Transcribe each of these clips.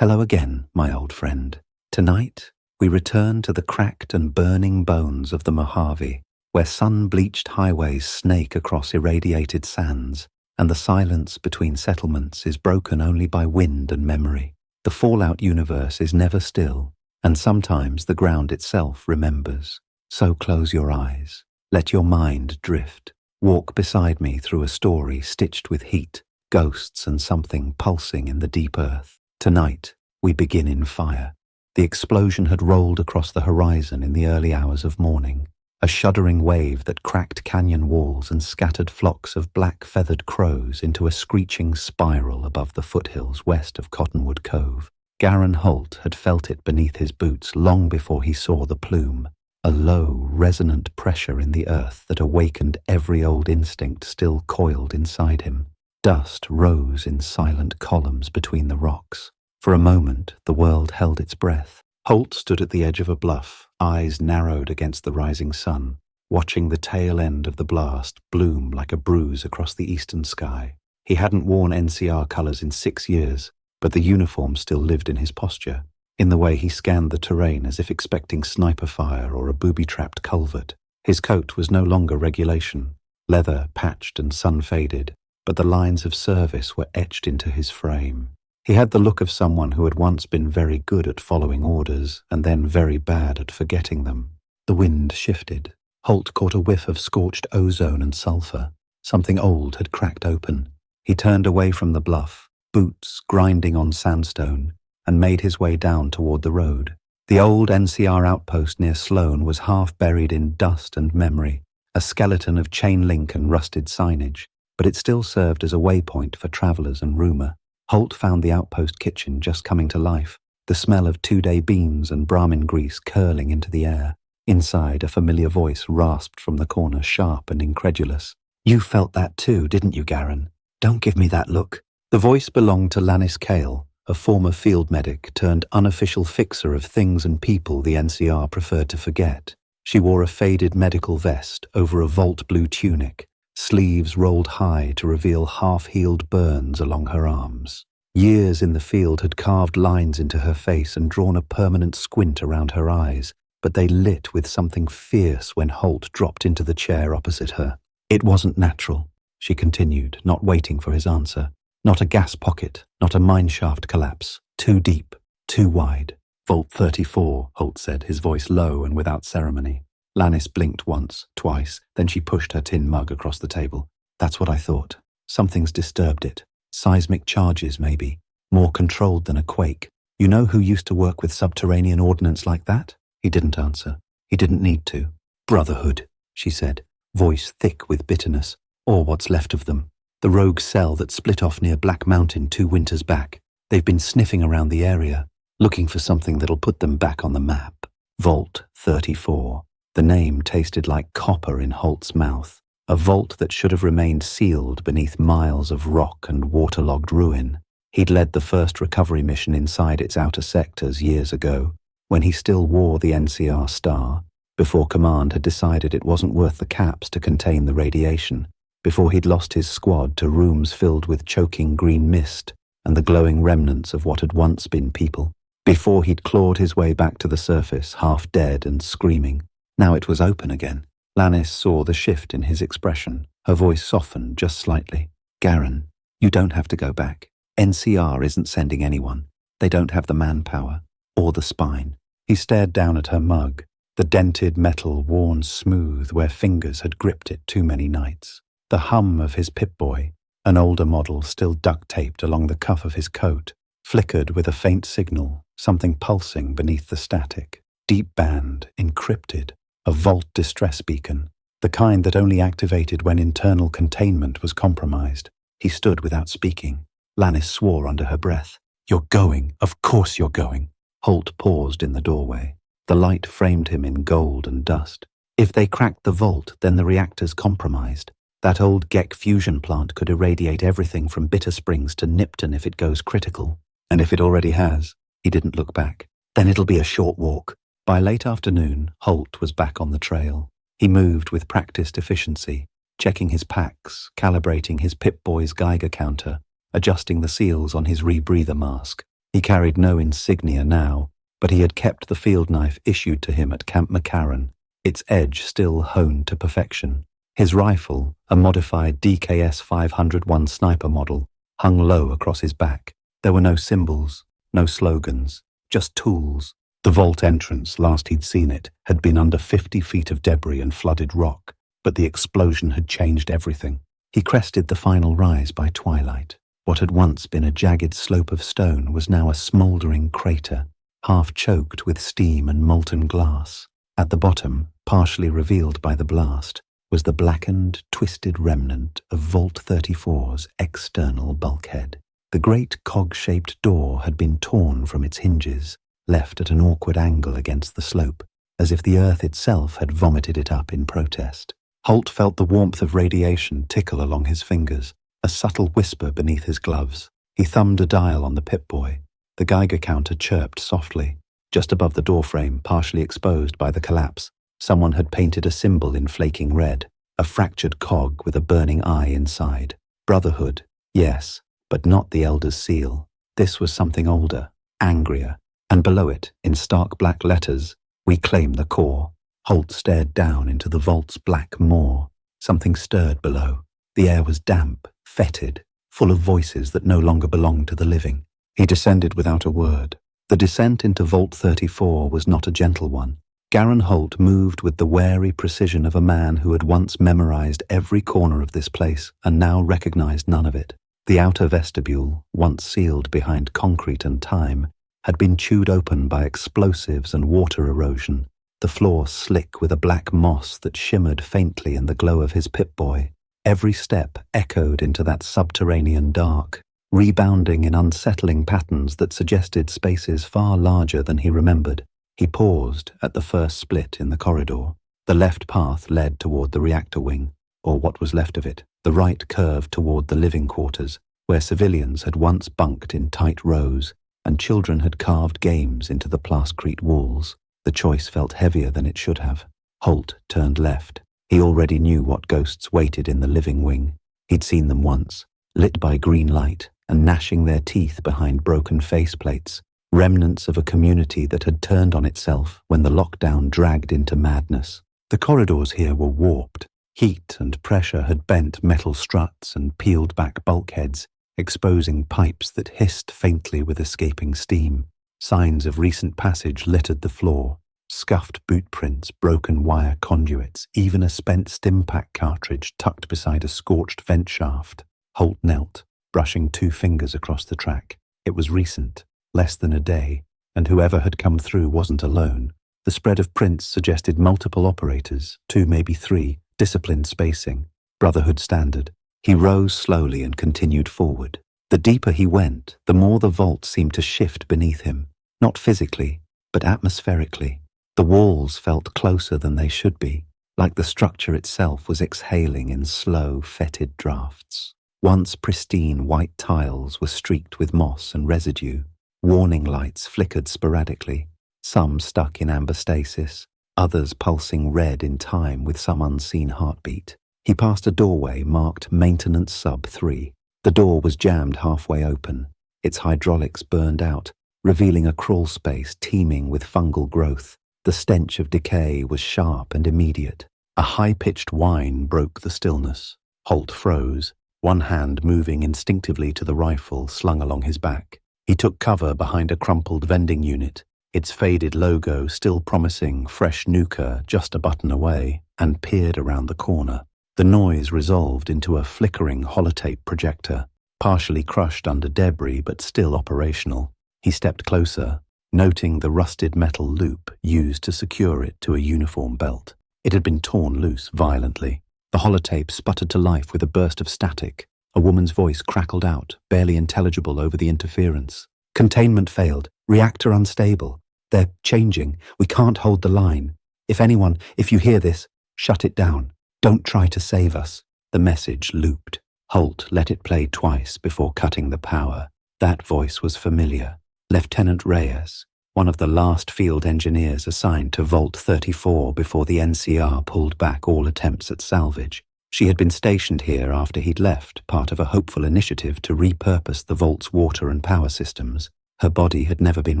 Hello again, my old friend. Tonight, we return to the cracked and burning bones of the Mojave, where sun-bleached highways snake across irradiated sands, and the silence between settlements is broken only by wind and memory. The fallout universe is never still, and sometimes the ground itself remembers. So close your eyes, let your mind drift. Walk beside me through a story stitched with heat, ghosts and something pulsing in the deep earth. Tonight, we begin in fire. The explosion had rolled across the horizon in the early hours of morning, a shuddering wave that cracked canyon walls and scattered flocks of black-feathered crows into a screeching spiral above the foothills west of Cottonwood Cove. Garin Holt had felt it beneath his boots long before he saw the plume, a low, resonant pressure in the earth that awakened every old instinct still coiled inside him. Dust rose in silent columns between the rocks. For a moment, the world held its breath. Holt stood at the edge of a bluff, eyes narrowed against the rising sun, watching the tail end of the blast bloom like a bruise across the eastern sky. He hadn't worn NCR colors in 6 years, but the uniform still lived in his posture, in the way he scanned the terrain as if expecting sniper fire or a booby-trapped culvert. His coat was no longer regulation, leather patched and sun-faded, but the lines of service were etched into his frame. He had the look of someone who had once been very good at following orders and then very bad at forgetting them. The wind shifted. Holt caught a whiff of scorched ozone and sulfur. Something old had cracked open. He turned away from the bluff, boots grinding on sandstone, and made his way down toward the road. The old NCR outpost near Sloan was half buried in dust and memory, a skeleton of chain link and rusted signage, but it still served as a waypoint for travelers and rumor. Holt found the outpost kitchen just coming to life, the smell of 2-day beans and Brahmin grease curling into the air. Inside, a familiar voice rasped from the corner, sharp and incredulous. "You felt that too, didn't you, Garin? Don't give me that look." The voice belonged to Lannis Cale, a former field medic turned unofficial fixer of things and people the NCR preferred to forget. She wore a faded medical vest over a vault blue tunic, sleeves rolled high to reveal half-healed burns along her arms. Years in the field had carved lines into her face and drawn a permanent squint around her eyes, but they lit with something fierce when Holt dropped into the chair opposite her. "It wasn't natural," she continued, not waiting for his answer. "Not a gas pocket, not a mineshaft collapse. Too deep, too wide." "Vault 34, Holt said, his voice low and without ceremony. Lannis blinked once, twice, then she pushed her tin mug across the table. "That's what I thought. Something's disturbed it. Seismic charges, maybe. More controlled than a quake. You know who used to work with subterranean ordnance like that?" He didn't answer. He didn't need to. "Brotherhood," she said, voice thick with bitterness. "Or what's left of them. The rogue cell that split off near Black Mountain 2 winters back. They've been sniffing around the area, looking for something that'll put them back on the map. Vault 34. The name tasted like copper in Holt's mouth, a vault that should have remained sealed beneath miles of rock and waterlogged ruin. He'd led the first recovery mission inside its outer sectors years ago, when he still wore the NCR star, before command had decided it wasn't worth the caps to contain the radiation, before he'd lost his squad to rooms filled with choking green mist and the glowing remnants of what had once been people, before he'd clawed his way back to the surface, half dead and screaming. Now it was open again. Lannis saw the shift in his expression. Her voice softened just slightly. "Garin, you don't have to go back. NCR isn't sending anyone. They don't have the manpower or the spine." He stared down at her mug, the dented metal worn smooth where fingers had gripped it too many nights. The hum of his Pip-Boy, an older model still duct-taped along the cuff of his coat, flickered with a faint signal, something pulsing beneath the static. Deep band, encrypted. A vault distress beacon, the kind that only activated when internal containment was compromised. He stood without speaking. Lannis swore under her breath. "You're going. Of course you're going." Holt paused in the doorway. The light framed him in gold and dust. If they cracked the vault, then the reactor's compromised. That old Gek fusion plant could irradiate everything from Bitter Springs to Nipton if it goes critical. And if it already has, he didn't look back. Then it'll be a short walk. By late afternoon, Holt was back on the trail. He moved with practiced efficiency, checking his packs, calibrating his Pip-Boy's Geiger counter, adjusting the seals on his rebreather mask. He carried no insignia now, but he had kept the field knife issued to him at Camp McCarran, its edge still honed to perfection. His rifle, a modified DKS 501 sniper model, hung low across his back. There were no symbols, no slogans, just tools. The vault entrance, last he'd seen it, had been under 50 feet of debris and flooded rock, but the explosion had changed everything. He crested the final rise by twilight. What had once been a jagged slope of stone was now a smouldering crater, half choked with steam and molten glass. At the bottom, partially revealed by the blast, was the blackened, twisted remnant of Vault 34's external bulkhead. The great cog-shaped door had been torn from its hinges, left at an awkward angle against the slope, as if the earth itself had vomited it up in protest. Holt felt the warmth of radiation tickle along his fingers, a subtle whisper beneath his gloves. He thumbed a dial on the Pip-Boy. The Geiger counter chirped softly. Just above the doorframe, partially exposed by the collapse, someone had painted a symbol in flaking red, a fractured cog with a burning eye inside. Brotherhood, yes, but not the Elder's seal. This was something older, angrier, and below it, in stark black letters, "We claim the core." Holt stared down into the vault's black maw. Something stirred below. The air was damp, fetid, full of voices that no longer belonged to the living. He descended without a word. The descent into Vault 34 was not a gentle one. Garin Holt moved with the wary precision of a man who had once memorized every corner of this place and now recognized none of it. The outer vestibule, once sealed behind concrete and time, had been chewed open by explosives and water erosion, the floor slick with a black moss that shimmered faintly in the glow of his Pip-Boy. Every step echoed into that subterranean dark, rebounding in unsettling patterns that suggested spaces far larger than he remembered. He paused at the first split in the corridor. The left path led toward the reactor wing, or what was left of it. The right curved toward the living quarters, where civilians had once bunked in tight rows, and children had carved games into the plastcrete walls. The choice felt heavier than it should have. Holt turned left. He already knew what ghosts waited in the living wing. He'd seen them once, lit by green light and gnashing their teeth behind broken faceplates, remnants of a community that had turned on itself when the lockdown dragged into madness. The corridors here were warped. Heat and pressure had bent metal struts and peeled back bulkheads, exposing pipes that hissed faintly with escaping steam. Signs of recent passage littered the floor. Scuffed boot prints, broken wire conduits, even a spent Stimpack cartridge tucked beside a scorched vent shaft. Holt knelt, brushing 2 fingers across the track. It was recent, less than a day, and whoever had come through wasn't alone. The spread of prints suggested multiple operators, 2, maybe 3, disciplined spacing, Brotherhood standard. He rose slowly and continued forward. The deeper he went, the more the vault seemed to shift beneath him, not physically, but atmospherically. The walls felt closer than they should be, like the structure itself was exhaling in slow, fetid drafts. Once pristine white tiles were streaked with moss and residue. Warning lights flickered sporadically, some stuck in amber stasis, others pulsing red in time with some unseen heartbeat. He passed a doorway marked Maintenance Sub 3. The door was jammed halfway open, its hydraulics burned out, revealing a crawl space teeming with fungal growth. The stench of decay was sharp and immediate. A high-pitched whine broke the stillness. Holt froze, one hand moving instinctively to the rifle slung along his back. He took cover behind a crumpled vending unit, its faded logo still promising fresh nuka just a button away, and peered around the corner. The noise resolved into a flickering holotape projector, partially crushed under debris but still operational. He stepped closer, noting the rusted metal loop used to secure it to a uniform belt. It had been torn loose violently. The holotape sputtered to life with a burst of static. A woman's voice crackled out, barely intelligible over the interference. "Containment failed. Reactor unstable. They're changing. We can't hold the line. If you hear this, shut it down. Don't try to save us." The message looped. Holt let it play twice before cutting the power. That voice was familiar. Lieutenant Reyes, one of the last field engineers assigned to Vault 34 before the NCR pulled back all attempts at salvage. She had been stationed here after he'd left, part of a hopeful initiative to repurpose the Vault's water and power systems. Her body had never been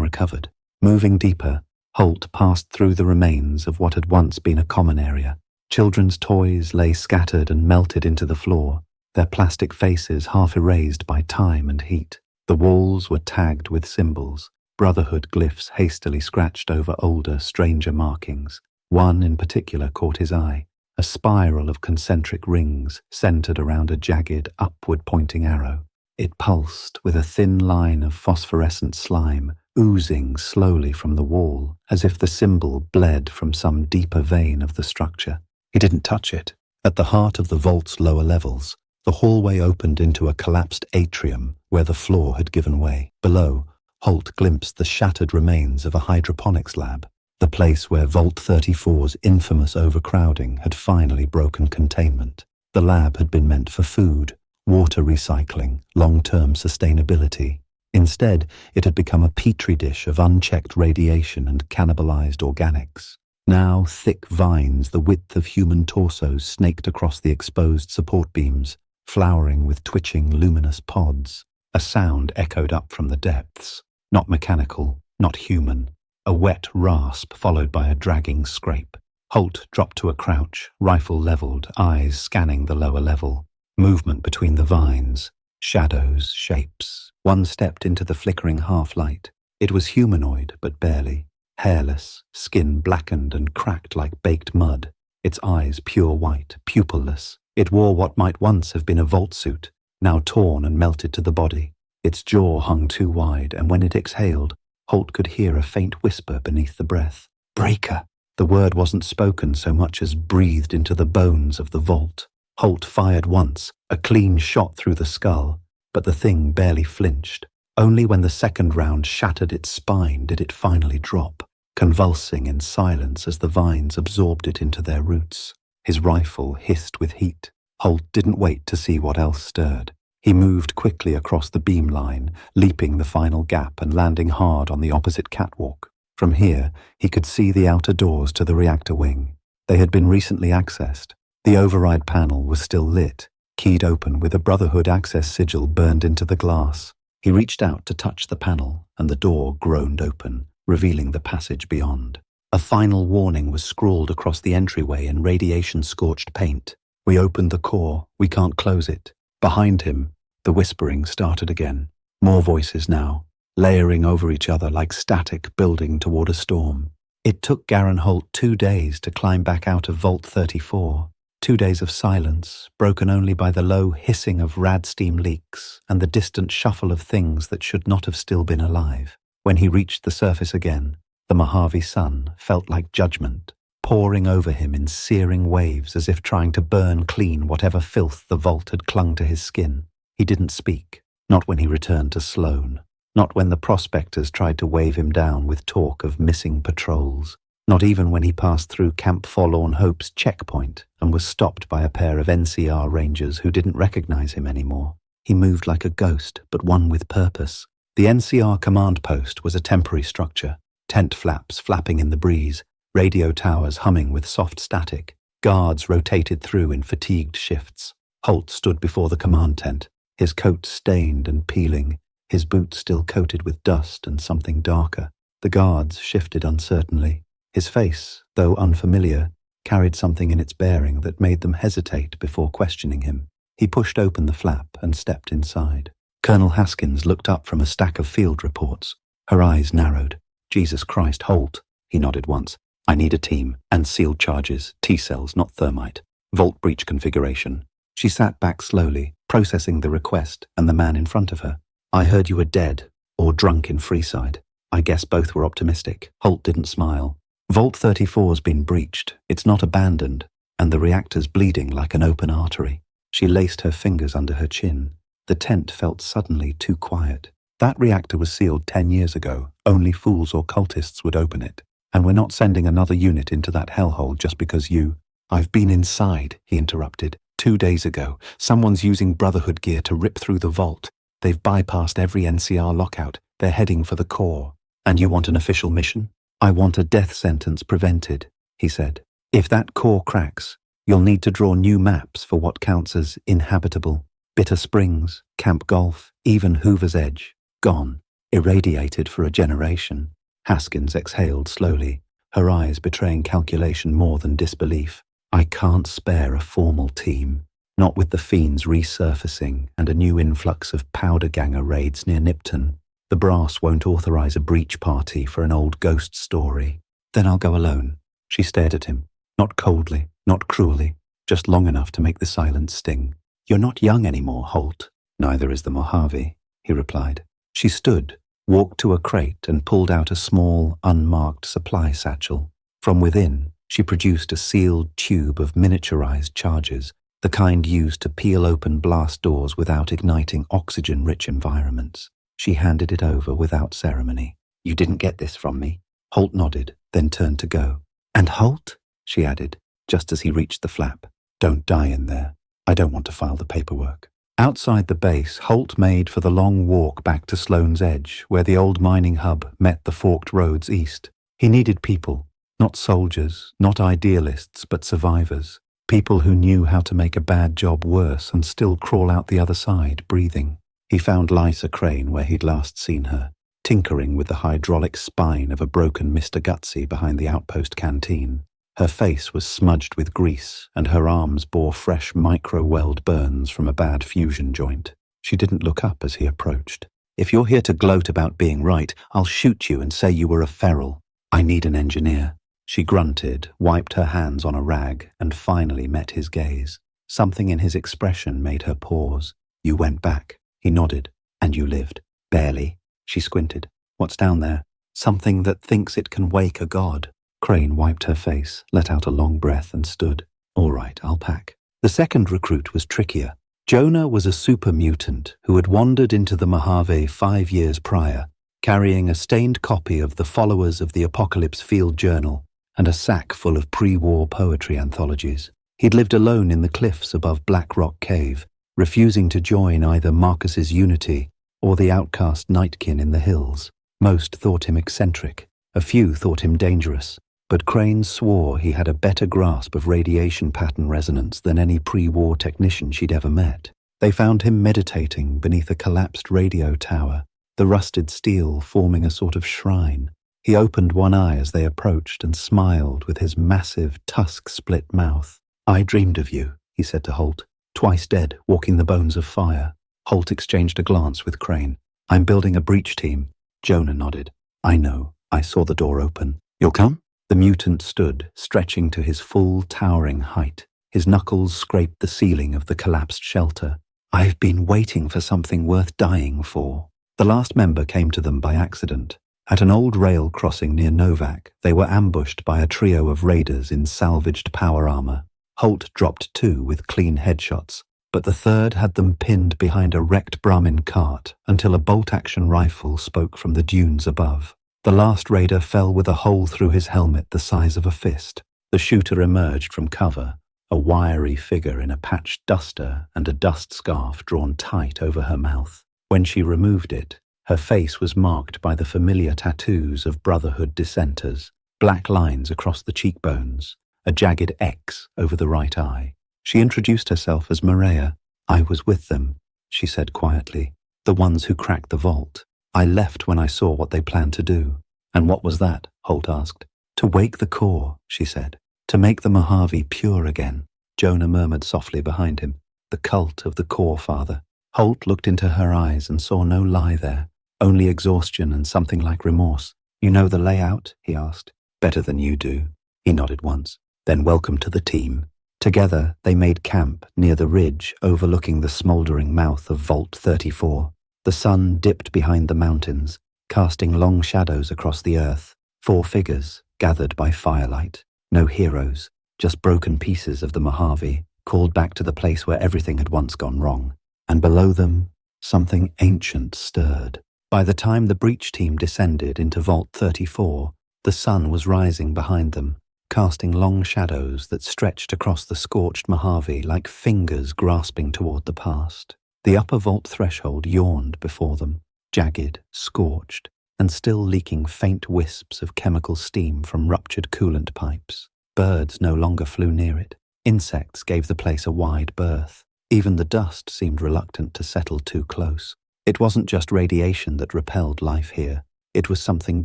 recovered. Moving deeper, Holt passed through the remains of what had once been a common area. Children's toys lay scattered and melted into the floor, their plastic faces half erased by time and heat. The walls were tagged with symbols, brotherhood glyphs hastily scratched over older, stranger markings. One in particular caught his eye, a spiral of concentric rings centered around a jagged, upward-pointing arrow. It pulsed with a thin line of phosphorescent slime oozing slowly from the wall, as if the symbol bled from some deeper vein of the structure. He didn't touch it. At the heart of the vault's lower levels, the hallway opened into a collapsed atrium where the floor had given way. Below, Holt glimpsed the shattered remains of a hydroponics lab, the place where Vault 34's infamous overcrowding had finally broken containment. The lab had been meant for food, water recycling, long-term sustainability. Instead, it had become a petri dish of unchecked radiation and cannibalized organics. Now thick vines the width of human torsos snaked across the exposed support beams, flowering with twitching luminous pods. A sound echoed up from the depths. Not mechanical, not human. A wet rasp followed by a dragging scrape. Holt dropped to a crouch, rifle leveled, eyes scanning the lower level. Movement between the vines. Shadows, shapes. One stepped into the flickering half-light. It was humanoid, but barely. Hairless, skin blackened and cracked like baked mud. Its eyes pure white, pupilless. It wore what might once have been a vault suit, now torn and melted to the body. Its jaw hung too wide, and when it exhaled, Holt could hear a faint whisper beneath the breath. Breaker! The word wasn't spoken so much as breathed into the bones of the vault. Holt fired once, a clean shot through the skull, but the thing barely flinched. Only when the second round shattered its spine did it finally drop, convulsing in silence as the vines absorbed it into their roots. His rifle hissed with heat. Holt didn't wait to see what else stirred. He moved quickly across the beam line, leaping the final gap and landing hard on the opposite catwalk. From here, he could see the outer doors to the reactor wing. They had been recently accessed. The override panel was still lit, keyed open with a Brotherhood access sigil burned into the glass. He reached out to touch the panel, and the door groaned open, revealing the passage beyond. A final warning was scrawled across the entryway in radiation-scorched paint. We opened the core. We can't close it. Behind him, the whispering started again. More voices now, layering over each other like static building toward a storm. It took Garen Holt 2 days to climb back out of Vault 34. 2 days of silence, broken only by the low hissing of rad steam leaks and the distant shuffle of things that should not have still been alive. When he reached the surface again, the Mojave sun felt like judgment, pouring over him in searing waves as if trying to burn clean whatever filth the vault had clung to his skin. He didn't speak, not when he returned to Sloan, not when the prospectors tried to wave him down with talk of missing patrols. Not even when he passed through Camp Forlorn Hope's checkpoint and was stopped by a pair of NCR rangers who didn't recognize him anymore. He moved like a ghost, but one with purpose. The NCR command post was a temporary structure, tent flaps flapping in the breeze, radio towers humming with soft static. Guards rotated through in fatigued shifts. Holt stood before the command tent, his coat stained and peeling, his boots still coated with dust and something darker. The guards shifted uncertainly. His face, though unfamiliar, carried something in its bearing that made them hesitate before questioning him. He pushed open the flap and stepped inside. Colonel Haskins looked up from a stack of field reports. Her eyes narrowed. Jesus Christ, Holt. He nodded once. I need a team, and sealed charges, T-cells, not thermite. Vault breach configuration. She sat back slowly, processing the request and the man in front of her. I heard you were dead, or drunk in Freeside. I guess both were optimistic. Holt didn't smile. Vault 34's been breached. It's not abandoned, and the reactor's bleeding like an open artery. She laced her fingers under her chin. The tent felt suddenly too quiet. That reactor was sealed 10 years ago. Only fools or cultists would open it. And we're not sending another unit into that hellhole just because you... I've been inside, he interrupted. 2 days ago, someone's using Brotherhood gear to rip through the vault. They've bypassed every NCR lockout. They're heading for the core. And you want an official mission? I want a death sentence prevented, he said. If that core cracks, you'll need to draw new maps for what counts as inhabitable. Bitter Springs, Camp Golf, even Hoover's Edge. Gone. irradiated for a generation. Haskins exhaled slowly, her eyes betraying calculation more than disbelief. I can't spare a formal team, not with the fiends resurfacing and a new influx of powder-ganger raids near Nipton. The brass won't authorize a breach party for an old ghost story. Then I'll go alone. She stared at him, not coldly, not cruelly, just long enough to make the silence sting. You're not young anymore, Holt. Neither is the Mojave, he replied. She stood, walked to a crate and pulled out a small, unmarked supply satchel. From within, she produced a sealed tube of miniaturized charges, the kind used to peel open blast doors without igniting oxygen-rich environments. She handed it over without ceremony. You didn't get this from me. Holt nodded, then turned to go. And Holt? She added, just as he reached the flap. Don't die in there. I don't want to file the paperwork. Outside the base, Holt made for the long walk back to Sloan's Edge, where the old mining hub met the forked roads east. He needed people, not soldiers, not idealists, but survivors. People who knew how to make a bad job worse and still crawl out the other side, breathing. He found Lysa Crane where he'd last seen her, tinkering with the hydraulic spine of a broken Mr. Gutsy behind the outpost canteen. Her face was smudged with grease, and her arms bore fresh micro-weld burns from a bad fusion joint. She didn't look up as he approached. If you're here to gloat about being right, I'll shoot you and say you were a feral. I need an engineer. She grunted, wiped her hands on a rag, and finally met his gaze. Something in his expression made her pause. You went back. He nodded. And you lived. Barely. She squinted. What's down there? Something that thinks it can wake a god. Crane wiped her face, let out a long breath, and stood. All right, I'll pack. The second recruit was trickier. Jonah was a super mutant who had wandered into the Mojave 5 years prior, carrying a stained copy of the Followers of the Apocalypse Field Journal and a sack full of pre-war poetry anthologies. He'd lived alone in the cliffs above Black Rock Cave, refusing to join either Marcus's Unity or the outcast Nightkin in the hills. Most thought him eccentric. A few thought him dangerous. But Crane swore he had a better grasp of radiation pattern resonance than any pre-war technician she'd ever met. They found him meditating beneath a collapsed radio tower, the rusted steel forming a sort of shrine. He opened one eye as they approached and smiled with his massive, tusk-split mouth. I dreamed of you, he said to Holt. Twice dead, walking the bones of fire. Holt exchanged a glance with Crane. I'm building a breach team. Jonah nodded. I know. I saw the door open. You'll come? The mutant stood, stretching to his full, towering height. His knuckles scraped the ceiling of the collapsed shelter. I've been waiting for something worth dying for. The last member came to them by accident. At an old rail crossing near Novak, they were ambushed by a trio of raiders in salvaged power armor. Holt dropped 2 with clean headshots, but the third had them pinned behind a wrecked Brahmin cart until a bolt-action rifle spoke from the dunes above. The last raider fell with a hole through his helmet the size of a fist. The shooter emerged from cover, a wiry figure in a patched duster and a dust scarf drawn tight over her mouth. When she removed it, her face was marked by the familiar tattoos of Brotherhood dissenters, black lines across the cheekbones, a jagged X over the right eye. She introduced herself as Maria. I was with them, she said quietly, the ones who cracked the vault. I left when I saw what they planned to do. And what was that? Holt asked. To wake the core, she said. To make the Mojave pure again. Jonah murmured softly behind him. The cult of the core father. Holt looked into her eyes and saw no lie there, only exhaustion and something like remorse. You know the layout? He asked. Better than you do. He nodded once. Then welcome to the team. Together they made camp near the ridge overlooking the smouldering mouth of Vault 34. The sun dipped behind the mountains, casting long shadows across the earth. 4 figures, gathered by firelight. No heroes, just broken pieces of the Mojave, called back to the place where everything had once gone wrong. And below them, something ancient stirred. By the time the breach team descended into Vault 34, the sun was rising behind them, casting long shadows that stretched across the scorched Mojave like fingers grasping toward the past. The upper vault threshold yawned before them, jagged, scorched, and still leaking faint wisps of chemical steam from ruptured coolant pipes. Birds no longer flew near it. Insects gave the place a wide berth. Even the dust seemed reluctant to settle too close. It wasn't just radiation that repelled life here. It was something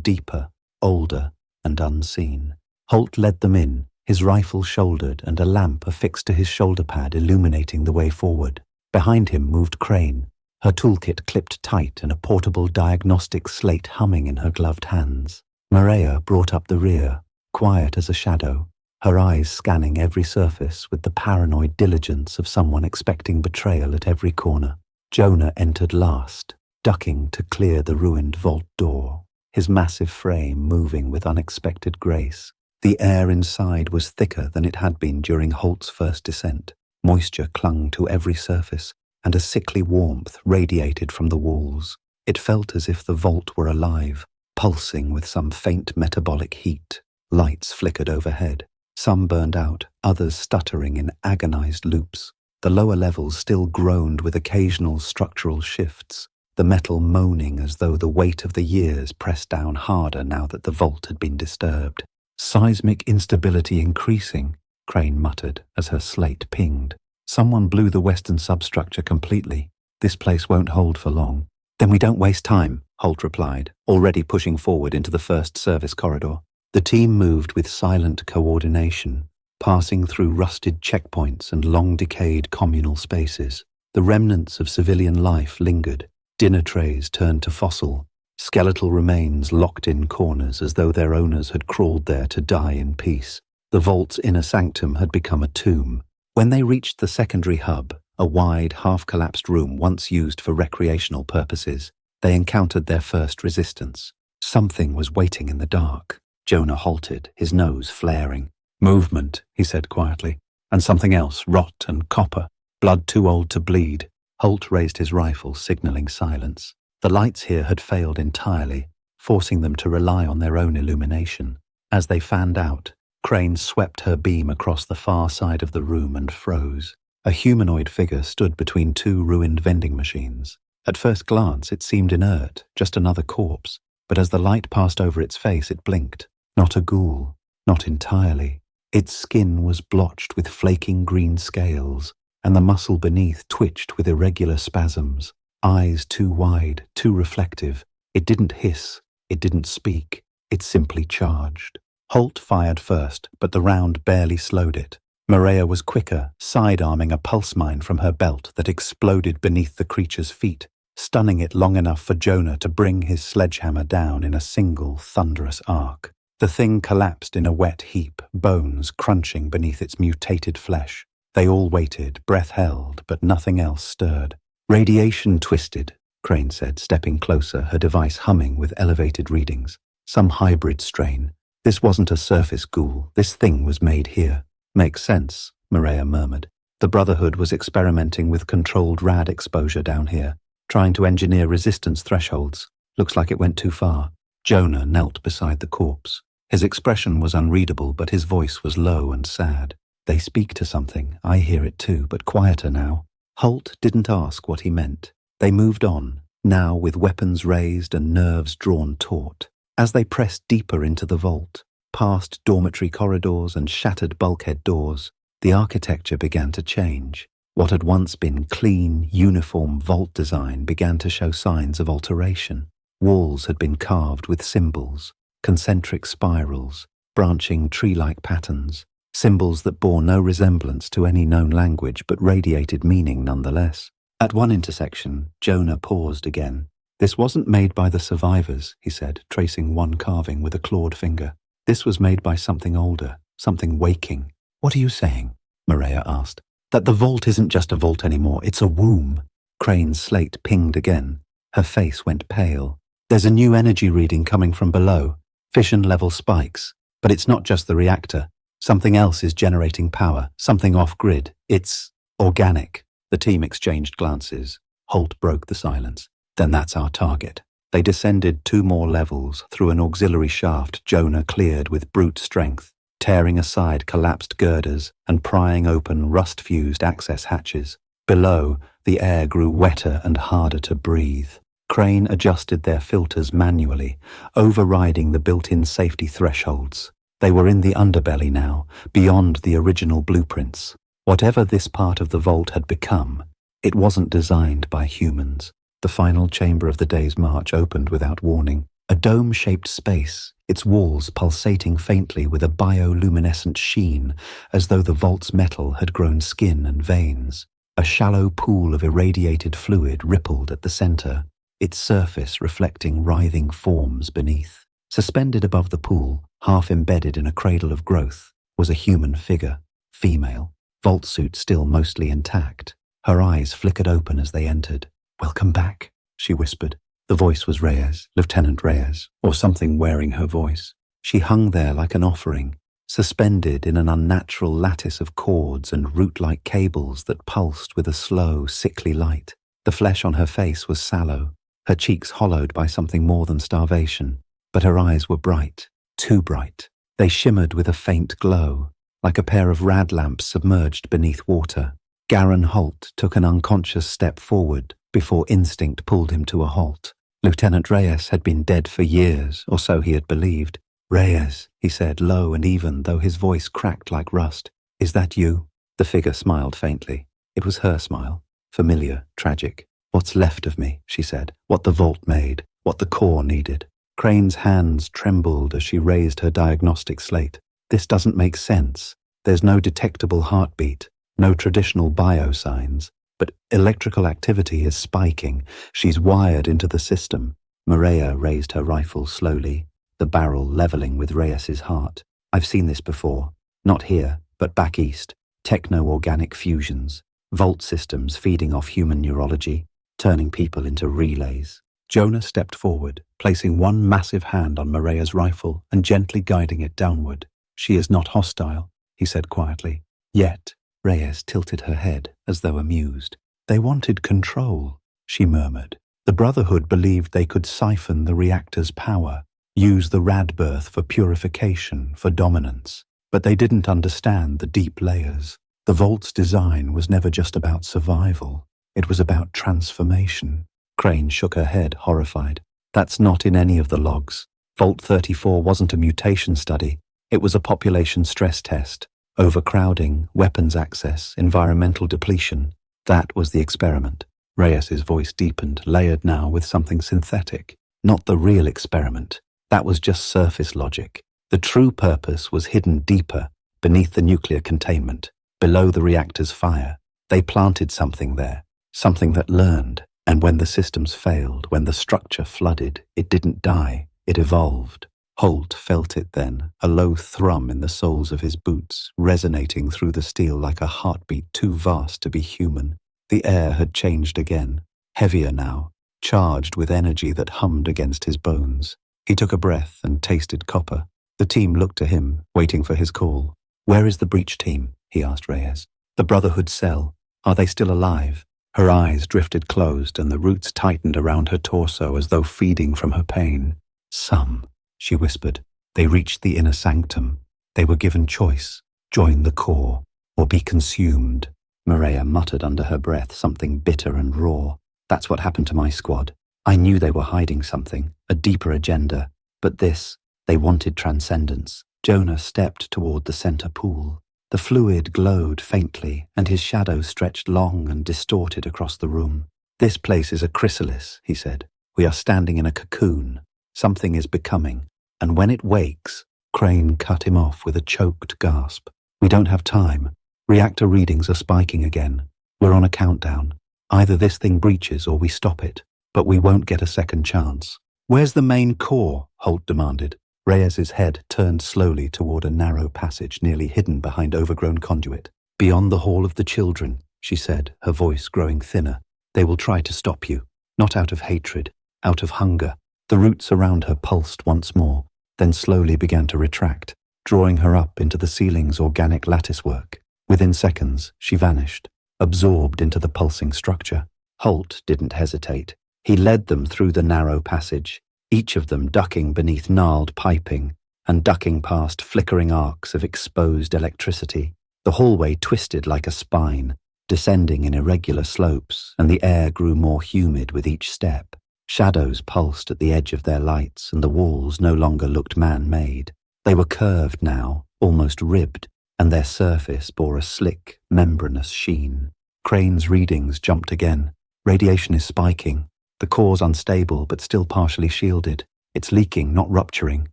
deeper, older, and unseen. Holt led them in, his rifle shouldered and a lamp affixed to his shoulder pad illuminating the way forward. Behind him moved Crane, her toolkit clipped tight and a portable diagnostic slate humming in her gloved hands. Maria brought up the rear, quiet as a shadow, her eyes scanning every surface with the paranoid diligence of someone expecting betrayal at every corner. Jonah entered last, ducking to clear the ruined vault door, his massive frame moving with unexpected grace. The air inside was thicker than it had been during Holt's first descent. Moisture clung to every surface, and a sickly warmth radiated from the walls. It felt as if the vault were alive, pulsing with some faint metabolic heat. Lights flickered overhead, some burned out, others stuttering in agonized loops. The lower levels still groaned with occasional structural shifts, the metal moaning as though the weight of the years pressed down harder now that the vault had been disturbed. Seismic instability increasing, Crane muttered as her slate pinged. Someone blew the western substructure completely. This place won't hold for long. Then we don't waste time, Holt replied, already pushing forward into the first service corridor. The team moved with silent coordination, passing through rusted checkpoints and long-decayed communal spaces. The remnants of civilian life lingered, dinner trays turned to fossil, skeletal remains locked in corners as though their owners had crawled there to die in peace. The vault's inner sanctum had become a tomb. When they reached the secondary hub, a wide, half-collapsed room once used for recreational purposes, they encountered their first resistance. Something was waiting in the dark. Jonah halted, his nose flaring. "Movement," he said quietly, "and something else, rot and copper, blood too old to bleed." Holt raised his rifle, signaling silence. The lights here had failed entirely, forcing them to rely on their own illumination. As they fanned out, Crane swept her beam across the far side of the room and froze. A humanoid figure stood between two ruined vending machines. At first glance, it seemed inert, just another corpse, but as the light passed over its face, it blinked. Not a ghoul, not entirely. Its skin was blotched with flaking green scales, and the muscle beneath twitched with irregular spasms. Eyes too wide, too reflective. It didn't hiss, it didn't speak, it simply charged. Holt fired first, but the round barely slowed it. Maria was quicker, side-arming a pulse mine from her belt that exploded beneath the creature's feet, stunning it long enough for Jonah to bring his sledgehammer down in a single thunderous arc. The thing collapsed in a wet heap, bones crunching beneath its mutated flesh. They all waited, breath held, but nothing else stirred. "Radiation twisted," Crane said, stepping closer, her device humming with elevated readings. "Some hybrid strain. This wasn't a surface ghoul. This thing was made here." "Makes sense," Maria murmured. "The Brotherhood was experimenting with controlled rad exposure down here, trying to engineer resistance thresholds. Looks like it went too far." Jonah knelt beside the corpse. His expression was unreadable, but his voice was low and sad. "They speak to something. I hear it too, but quieter now." Holt didn't ask what he meant. They moved on, now with weapons raised and nerves drawn taut. As they pressed deeper into the vault, past dormitory corridors and shattered bulkhead doors, the architecture began to change. What had once been clean, uniform vault design began to show signs of alteration. Walls had been carved with symbols, concentric spirals, branching tree-like patterns, symbols that bore no resemblance to any known language but radiated meaning nonetheless. At one intersection, Jonah paused again. "This wasn't made by the survivors," he said, tracing one carving with a clawed finger. "This was made by something older, something waking." "What are you saying?" Maria asked. "That the vault isn't just a vault anymore, it's a womb." Crane's slate pinged again. Her face went pale. "There's a new energy reading coming from below, fission-level spikes. But it's not just the reactor. Something else is generating power, something off-grid. It's organic." The team exchanged glances. Holt broke the silence. "Then that's our target." They descended 2 more levels through an auxiliary shaft Jonah cleared with brute strength, tearing aside collapsed girders and prying open rust-fused access hatches. Below, the air grew wetter and harder to breathe. Crane adjusted their filters manually, overriding the built-in safety thresholds. They were in the underbelly now, beyond the original blueprints. Whatever this part of the vault had become, it wasn't designed by humans. The final chamber of the day's march opened without warning. A dome-shaped space, its walls pulsating faintly with a bioluminescent sheen, as though the vault's metal had grown skin and veins. A shallow pool of irradiated fluid rippled at the center, its surface reflecting writhing forms beneath. Suspended above the pool, half embedded in a cradle of growth, was a human figure, female, vault suit still mostly intact. Her eyes flickered open as they entered. "Welcome back," she whispered. The voice was Reyes, Lieutenant Reyes, or something wearing her voice. She hung there like an offering, suspended in an unnatural lattice of cords and root-like cables that pulsed with a slow, sickly light. The flesh on her face was sallow, her cheeks hollowed by something more than starvation, but her eyes were bright, too bright. They shimmered with a faint glow, like a pair of rad lamps submerged beneath water. Garen Holt took an unconscious step forward before instinct pulled him to a halt. Lieutenant Reyes had been dead for years, or so he had believed. "Reyes," he said, low and even, though his voice cracked like rust. "Is that you?" The figure smiled faintly. It was her smile, familiar, tragic. "What's left of me," she said, "what the vault made, what the core needed." Crane's hands trembled as she raised her diagnostic slate. "This doesn't make sense. There's no detectable heartbeat, no traditional biosigns, but electrical activity is spiking. She's wired into the system." Maria raised her rifle slowly, the barrel leveling with Reyes's heart. "I've seen this before. Not here, but back east. Techno-organic fusions. Vault systems feeding off human neurology, turning people into relays." Jonah stepped forward, placing one massive hand on Maria's rifle and gently guiding it downward. "She is not hostile," he said quietly. "Yet." Reyes tilted her head as though amused. "They wanted control," she murmured. "The Brotherhood believed they could siphon the reactor's power, use the Radbirth for purification, for dominance. But they didn't understand the deep layers. The Vault's design was never just about survival. It was about transformation." Crane shook her head, horrified. "That's not in any of the logs. Vault 34 wasn't a mutation study. It was a population stress test. Overcrowding, weapons access, environmental depletion. That was the experiment." Reyes's voice deepened, layered now with something synthetic. "Not the real experiment. That was just surface logic. The true purpose was hidden deeper, beneath the nuclear containment, below the reactor's fire. They planted something there, something that learned. And when the systems failed, when the structure flooded, it didn't die, it evolved." Holt felt it then, a low thrum in the soles of his boots, resonating through the steel like a heartbeat too vast to be human. The air had changed again, heavier now, charged with energy that hummed against his bones. He took a breath and tasted copper. The team looked to him, waiting for his call. "Where is the breach team?" he asked Reyes. "The Brotherhood cell. Are they still alive?" Her eyes drifted closed and the roots tightened around her torso as though feeding from her pain. "Some," she whispered. "They reached the inner sanctum. They were given choice. Join the core, or be consumed." Maria muttered under her breath something bitter and raw. "That's what happened to my squad. I knew they were hiding something, a deeper agenda. But this, they wanted transcendence." Jonah stepped toward the center pool. The fluid glowed faintly, and his shadow stretched long and distorted across the room. "This place is a chrysalis," he said. "We are standing in a cocoon. Something is becoming. And when it wakes..." Crane cut him off with a choked gasp. "We don't have time. Reactor readings are spiking again. We're on a countdown. Either this thing breaches or we stop it. But we won't get a second chance." "Where's the main core?" Holt demanded. Reyes's head turned slowly toward a narrow passage nearly hidden behind overgrown conduit. "Beyond the Hall of the Children," she said, her voice growing thinner. "They will try to stop you. Not out of hatred, out of hunger." The roots around her pulsed once more, then slowly began to retract, drawing her up into the ceiling's organic latticework. Within seconds, she vanished, absorbed into the pulsing structure. Holt didn't hesitate. He led them through the narrow passage, each of them ducking beneath gnarled piping and ducking past flickering arcs of exposed electricity. The hallway twisted like a spine, descending in irregular slopes, and the air grew more humid with each step. Shadows pulsed at the edge of their lights, and the walls no longer looked man-made. They were curved now, almost ribbed, and their surface bore a slick, membranous sheen. Crane's readings jumped again. "Radiation is spiking." The core's unstable, but still partially shielded. It's leaking, not rupturing.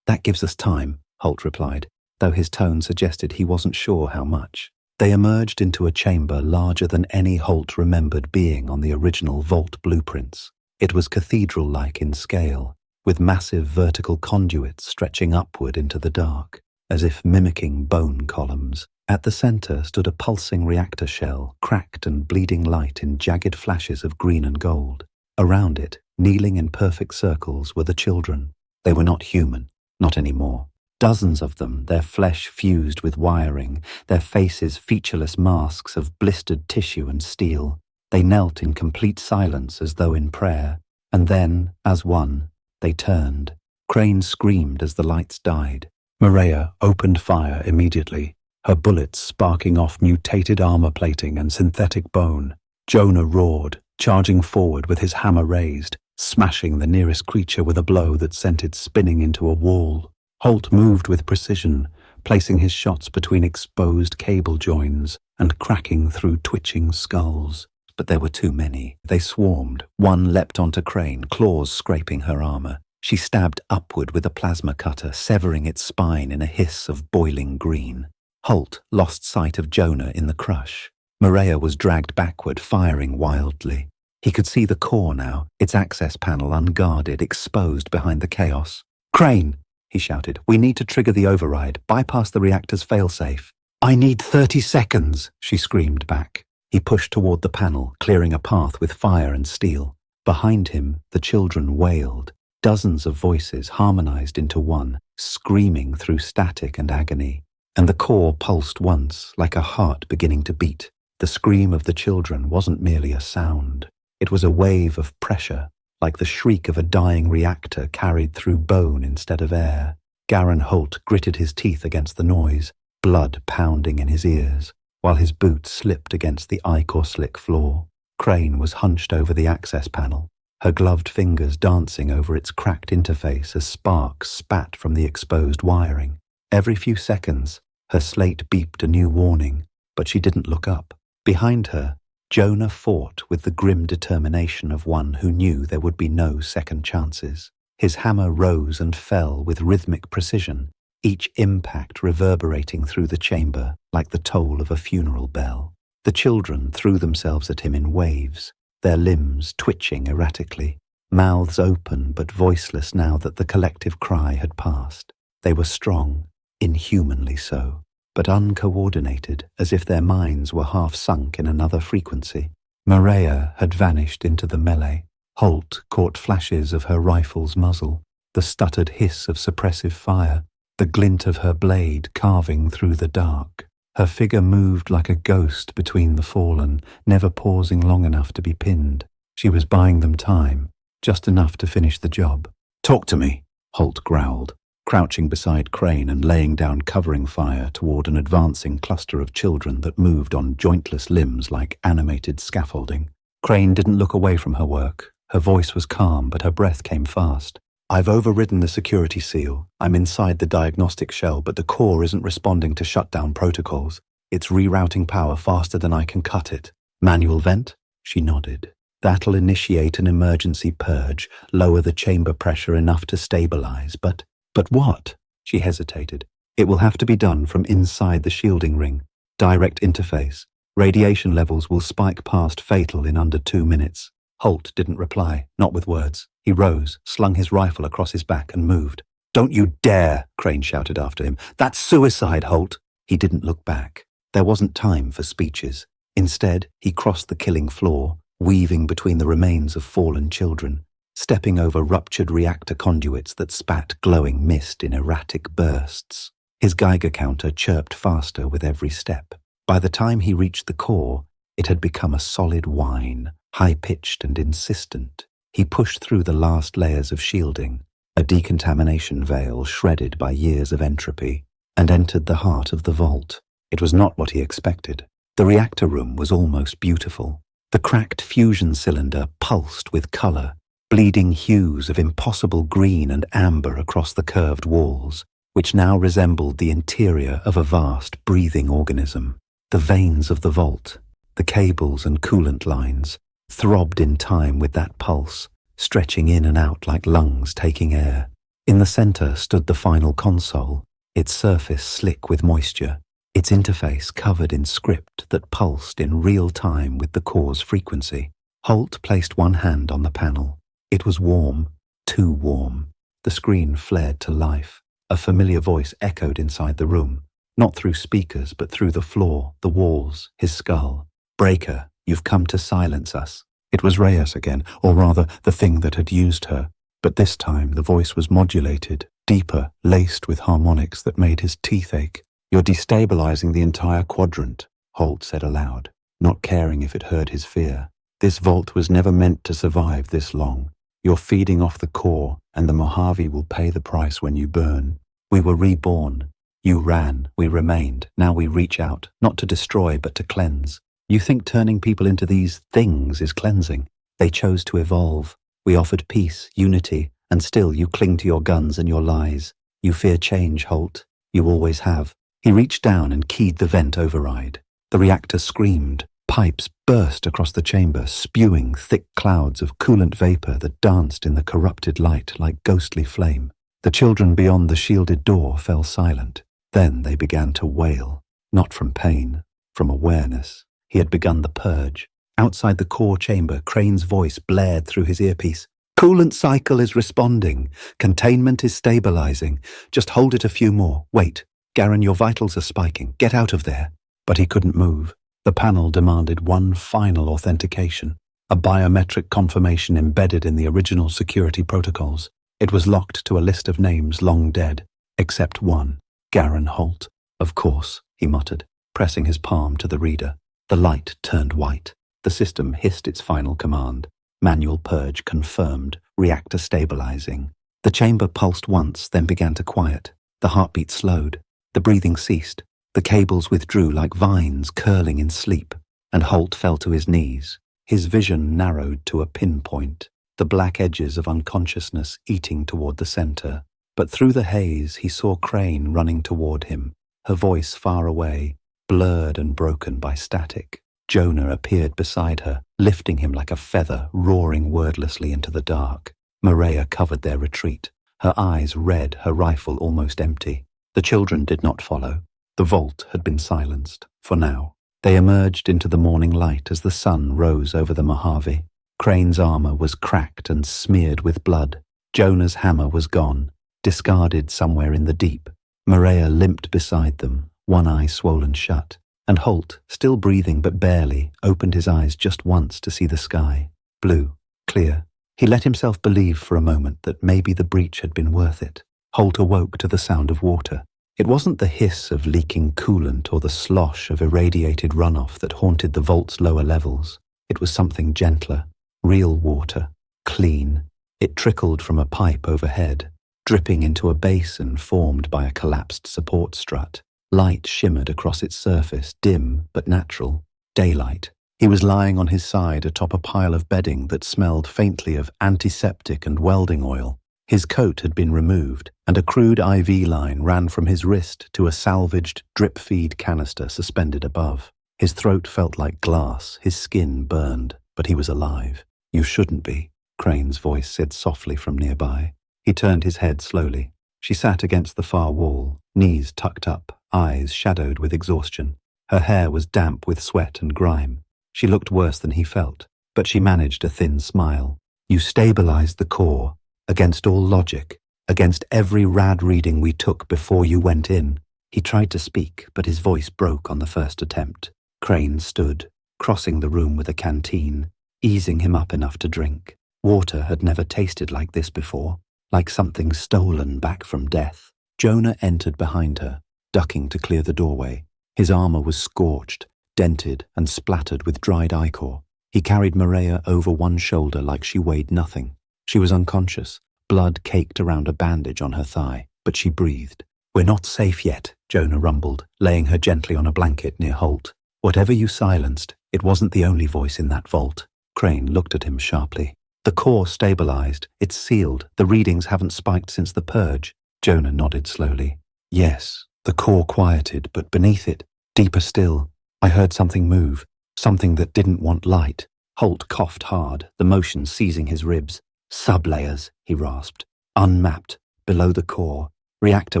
That gives us time, Holt replied, though his tone suggested he wasn't sure how much. They emerged into a chamber larger than any Holt remembered being on the original vault blueprints. It was cathedral-like in scale, with massive vertical conduits stretching upward into the dark, as if mimicking bone columns. At the center stood a pulsing reactor shell, cracked and bleeding light in jagged flashes of green and gold. Around it, kneeling in perfect circles, were the children. They were not human, not anymore. Dozens of them, their flesh fused with wiring, their faces featureless masks of blistered tissue and steel. They knelt in complete silence as though in prayer, and then, as one, they turned. Crane screamed as the lights died. Maria opened fire immediately, her bullets sparking off mutated armor plating and synthetic bone. Jonah roared, charging forward with his hammer raised, smashing the nearest creature with a blow that sent it spinning into a wall. Holt moved with precision, placing his shots between exposed cable joins and cracking through twitching skulls. But there were too many. They swarmed. One leapt onto Crane, claws scraping her armor. She stabbed upward with a plasma cutter, severing its spine in a hiss of boiling green. Holt lost sight of Jonah in the crush. Maria was dragged backward, firing wildly. He could see the core now, its access panel unguarded, exposed behind the chaos. "Crane!" he shouted. "We need to trigger the override, bypass the reactor's failsafe." "I need 30 seconds, she screamed back. He pushed toward the panel, clearing a path with fire and steel. Behind him, the children wailed. Dozens of voices harmonized into one, screaming through static and agony. And the core pulsed once, like a heart beginning to beat. The scream of the children wasn't merely a sound. It was a wave of pressure, like the shriek of a dying reactor carried through bone instead of air. Garen Holt gritted his teeth against the noise, blood pounding in his ears, while his boots slipped against the ichor-slick floor. Crane was hunched over the access panel, her gloved fingers dancing over its cracked interface as sparks spat from the exposed wiring. Every few seconds, her slate beeped a new warning, but she didn't look up. Behind her, Jonah fought with the grim determination of one who knew there would be no second chances. His hammer rose and fell with rhythmic precision, each impact reverberating through the chamber like the toll of a funeral bell. The children threw themselves at him in waves, their limbs twitching erratically, mouths open but voiceless now that the collective cry had passed. They were strong, inhumanly so, but uncoordinated, as if their minds were half sunk in another frequency. Maria had vanished into the melee. Holt caught flashes of her rifle's muzzle, the stuttered hiss of suppressive fire, the glint of her blade carving through the dark. Her figure moved like a ghost between the fallen, never pausing long enough to be pinned. She was buying them time, just enough to finish the job. "Talk to me," Holt growled, crouching beside Crane and laying down covering fire toward an advancing cluster of children that moved on jointless limbs like animated scaffolding. Crane didn't look away from her work. Her voice was calm, but her breath came fast. "I've overridden the security seal. I'm inside the diagnostic shell, but the core isn't responding to shutdown protocols. It's rerouting power faster than I can cut it." "Manual vent?" She nodded. "That'll initiate an emergency purge, lower the chamber pressure enough to stabilize, but what?" She hesitated. "It will have to be done from inside the shielding ring. Direct interface. Radiation levels will spike past fatal in under 2 minutes." Holt didn't reply, not with words. He rose, slung his rifle across his back, and moved. "Don't you dare!" Crane shouted after him. "That's suicide, Holt!" He didn't look back. There wasn't time for speeches. Instead, he crossed the killing floor, weaving between the remains of fallen children, stepping over ruptured reactor conduits that spat glowing mist in erratic bursts. His Geiger counter chirped faster with every step. By the time he reached the core, it had become a solid whine, high-pitched and insistent. He pushed through the last layers of shielding, a decontamination veil shredded by years of entropy, and entered the heart of the vault. It was not what he expected. The reactor room was almost beautiful. The cracked fusion cylinder pulsed with color, bleeding hues of impossible green and amber across the curved walls, which now resembled the interior of a vast breathing organism. The veins of the vault, the cables and coolant lines, throbbed in time with that pulse, stretching in and out like lungs taking air. In the center stood the final console, its surface slick with moisture, its interface covered in script that pulsed in real time with the core's frequency. Holt placed one hand on the panel. It was warm, too warm. The screen flared to life. A familiar voice echoed inside the room, not through speakers but through the floor, the walls, his skull. "Breaker, you've come to silence us." It was Reyes again, or rather the thing that had used her. But this time the voice was modulated, deeper, laced with harmonics that made his teeth ache. "You're destabilizing the entire quadrant," Holt said aloud, not caring if it hurt his fear. "This vault was never meant to survive this long. You're feeding off the core, and the Mojave will pay the price when you burn. We were reborn. You ran, we remained. Now we reach out, not to destroy but to cleanse. You think turning people into these things is cleansing? They chose to evolve. We offered peace, unity, and still you cling to your guns and your lies. You fear change, Holt. You always have." He reached down and keyed the vent override. The reactor screamed. Pipes burst across the chamber, spewing thick clouds of coolant vapor that danced in the corrupted light like ghostly flame. The children beyond the shielded door fell silent. Then they began to wail, not from pain, from awareness. He had begun the purge. Outside the core chamber, Crane's voice blared through his earpiece. "Coolant cycle is responding. Containment is stabilizing. Just hold it a few more. Wait. Garen, your vitals are spiking. Get out of there." But he couldn't move. The panel demanded one final authentication, a biometric confirmation embedded in the original security protocols. It was locked to a list of names long dead, except one, Garen Holt. "Of course," he muttered, pressing his palm to the reader. The light turned white. The system hissed its final command. Manual purge confirmed, reactor stabilizing. The chamber pulsed once, then began to quiet. The heartbeat slowed. The breathing ceased. The cables withdrew like vines curling in sleep, and Holt fell to his knees. His vision narrowed to a pinpoint, the black edges of unconsciousness eating toward the center. But through the haze he saw Crane running toward him, her voice far away, blurred and broken by static. Jonah appeared beside her, lifting him like a feather, roaring wordlessly into the dark. Maria covered their retreat, her eyes red, her rifle almost empty. The children did not follow. The vault had been silenced, for now. They emerged into the morning light as the sun rose over the Mojave. Crane's armor was cracked and smeared with blood. Jonah's hammer was gone, discarded somewhere in the deep. Maria limped beside them, one eye swollen shut. And Holt, still breathing but barely, opened his eyes just once to see the sky. Blue, clear. He let himself believe for a moment that maybe the breach had been worth it. Holt awoke to the sound of water. It wasn't the hiss of leaking coolant or the slosh of irradiated runoff that haunted the vault's lower levels. It was something gentler, real water, clean. It trickled from a pipe overhead, dripping into a basin formed by a collapsed support strut. Light shimmered across its surface, dim but natural. Daylight. He was lying on his side atop a pile of bedding that smelled faintly of antiseptic and welding oil. His coat had been removed, and a crude IV line ran from his wrist to a salvaged drip-feed canister suspended above. His throat felt like glass, his skin burned, but he was alive. "You shouldn't be," Crane's voice said softly from nearby. He turned his head slowly. She sat against the far wall, knees tucked up, eyes shadowed with exhaustion. Her hair was damp with sweat and grime. She looked worse than he felt, but she managed a thin smile. "You stabilized the core, against all logic, against every rad reading we took before you went in." He tried to speak, but his voice broke on the first attempt. Crane stood, crossing the room with a canteen, easing him up enough to drink. Water had never tasted like this before, like something stolen back from death. Jonah entered behind her, ducking to clear the doorway. His armor was scorched, dented, and splattered with dried ichor. He carried Maria over one shoulder like she weighed nothing. She was unconscious, blood caked around a bandage on her thigh, but she breathed. "We're not safe yet," Jonah rumbled, laying her gently on a blanket near Holt. "Whatever you silenced, it wasn't the only voice in that vault." Crane looked at him sharply. "The core stabilized. It's sealed. The readings haven't spiked since the purge." Jonah nodded slowly. "Yes, the core quieted, but beneath it, deeper still, I heard something move, something that didn't want light." Holt coughed hard, the motion seizing his ribs. Sublayers, he rasped. Unmapped, below the core. Reactor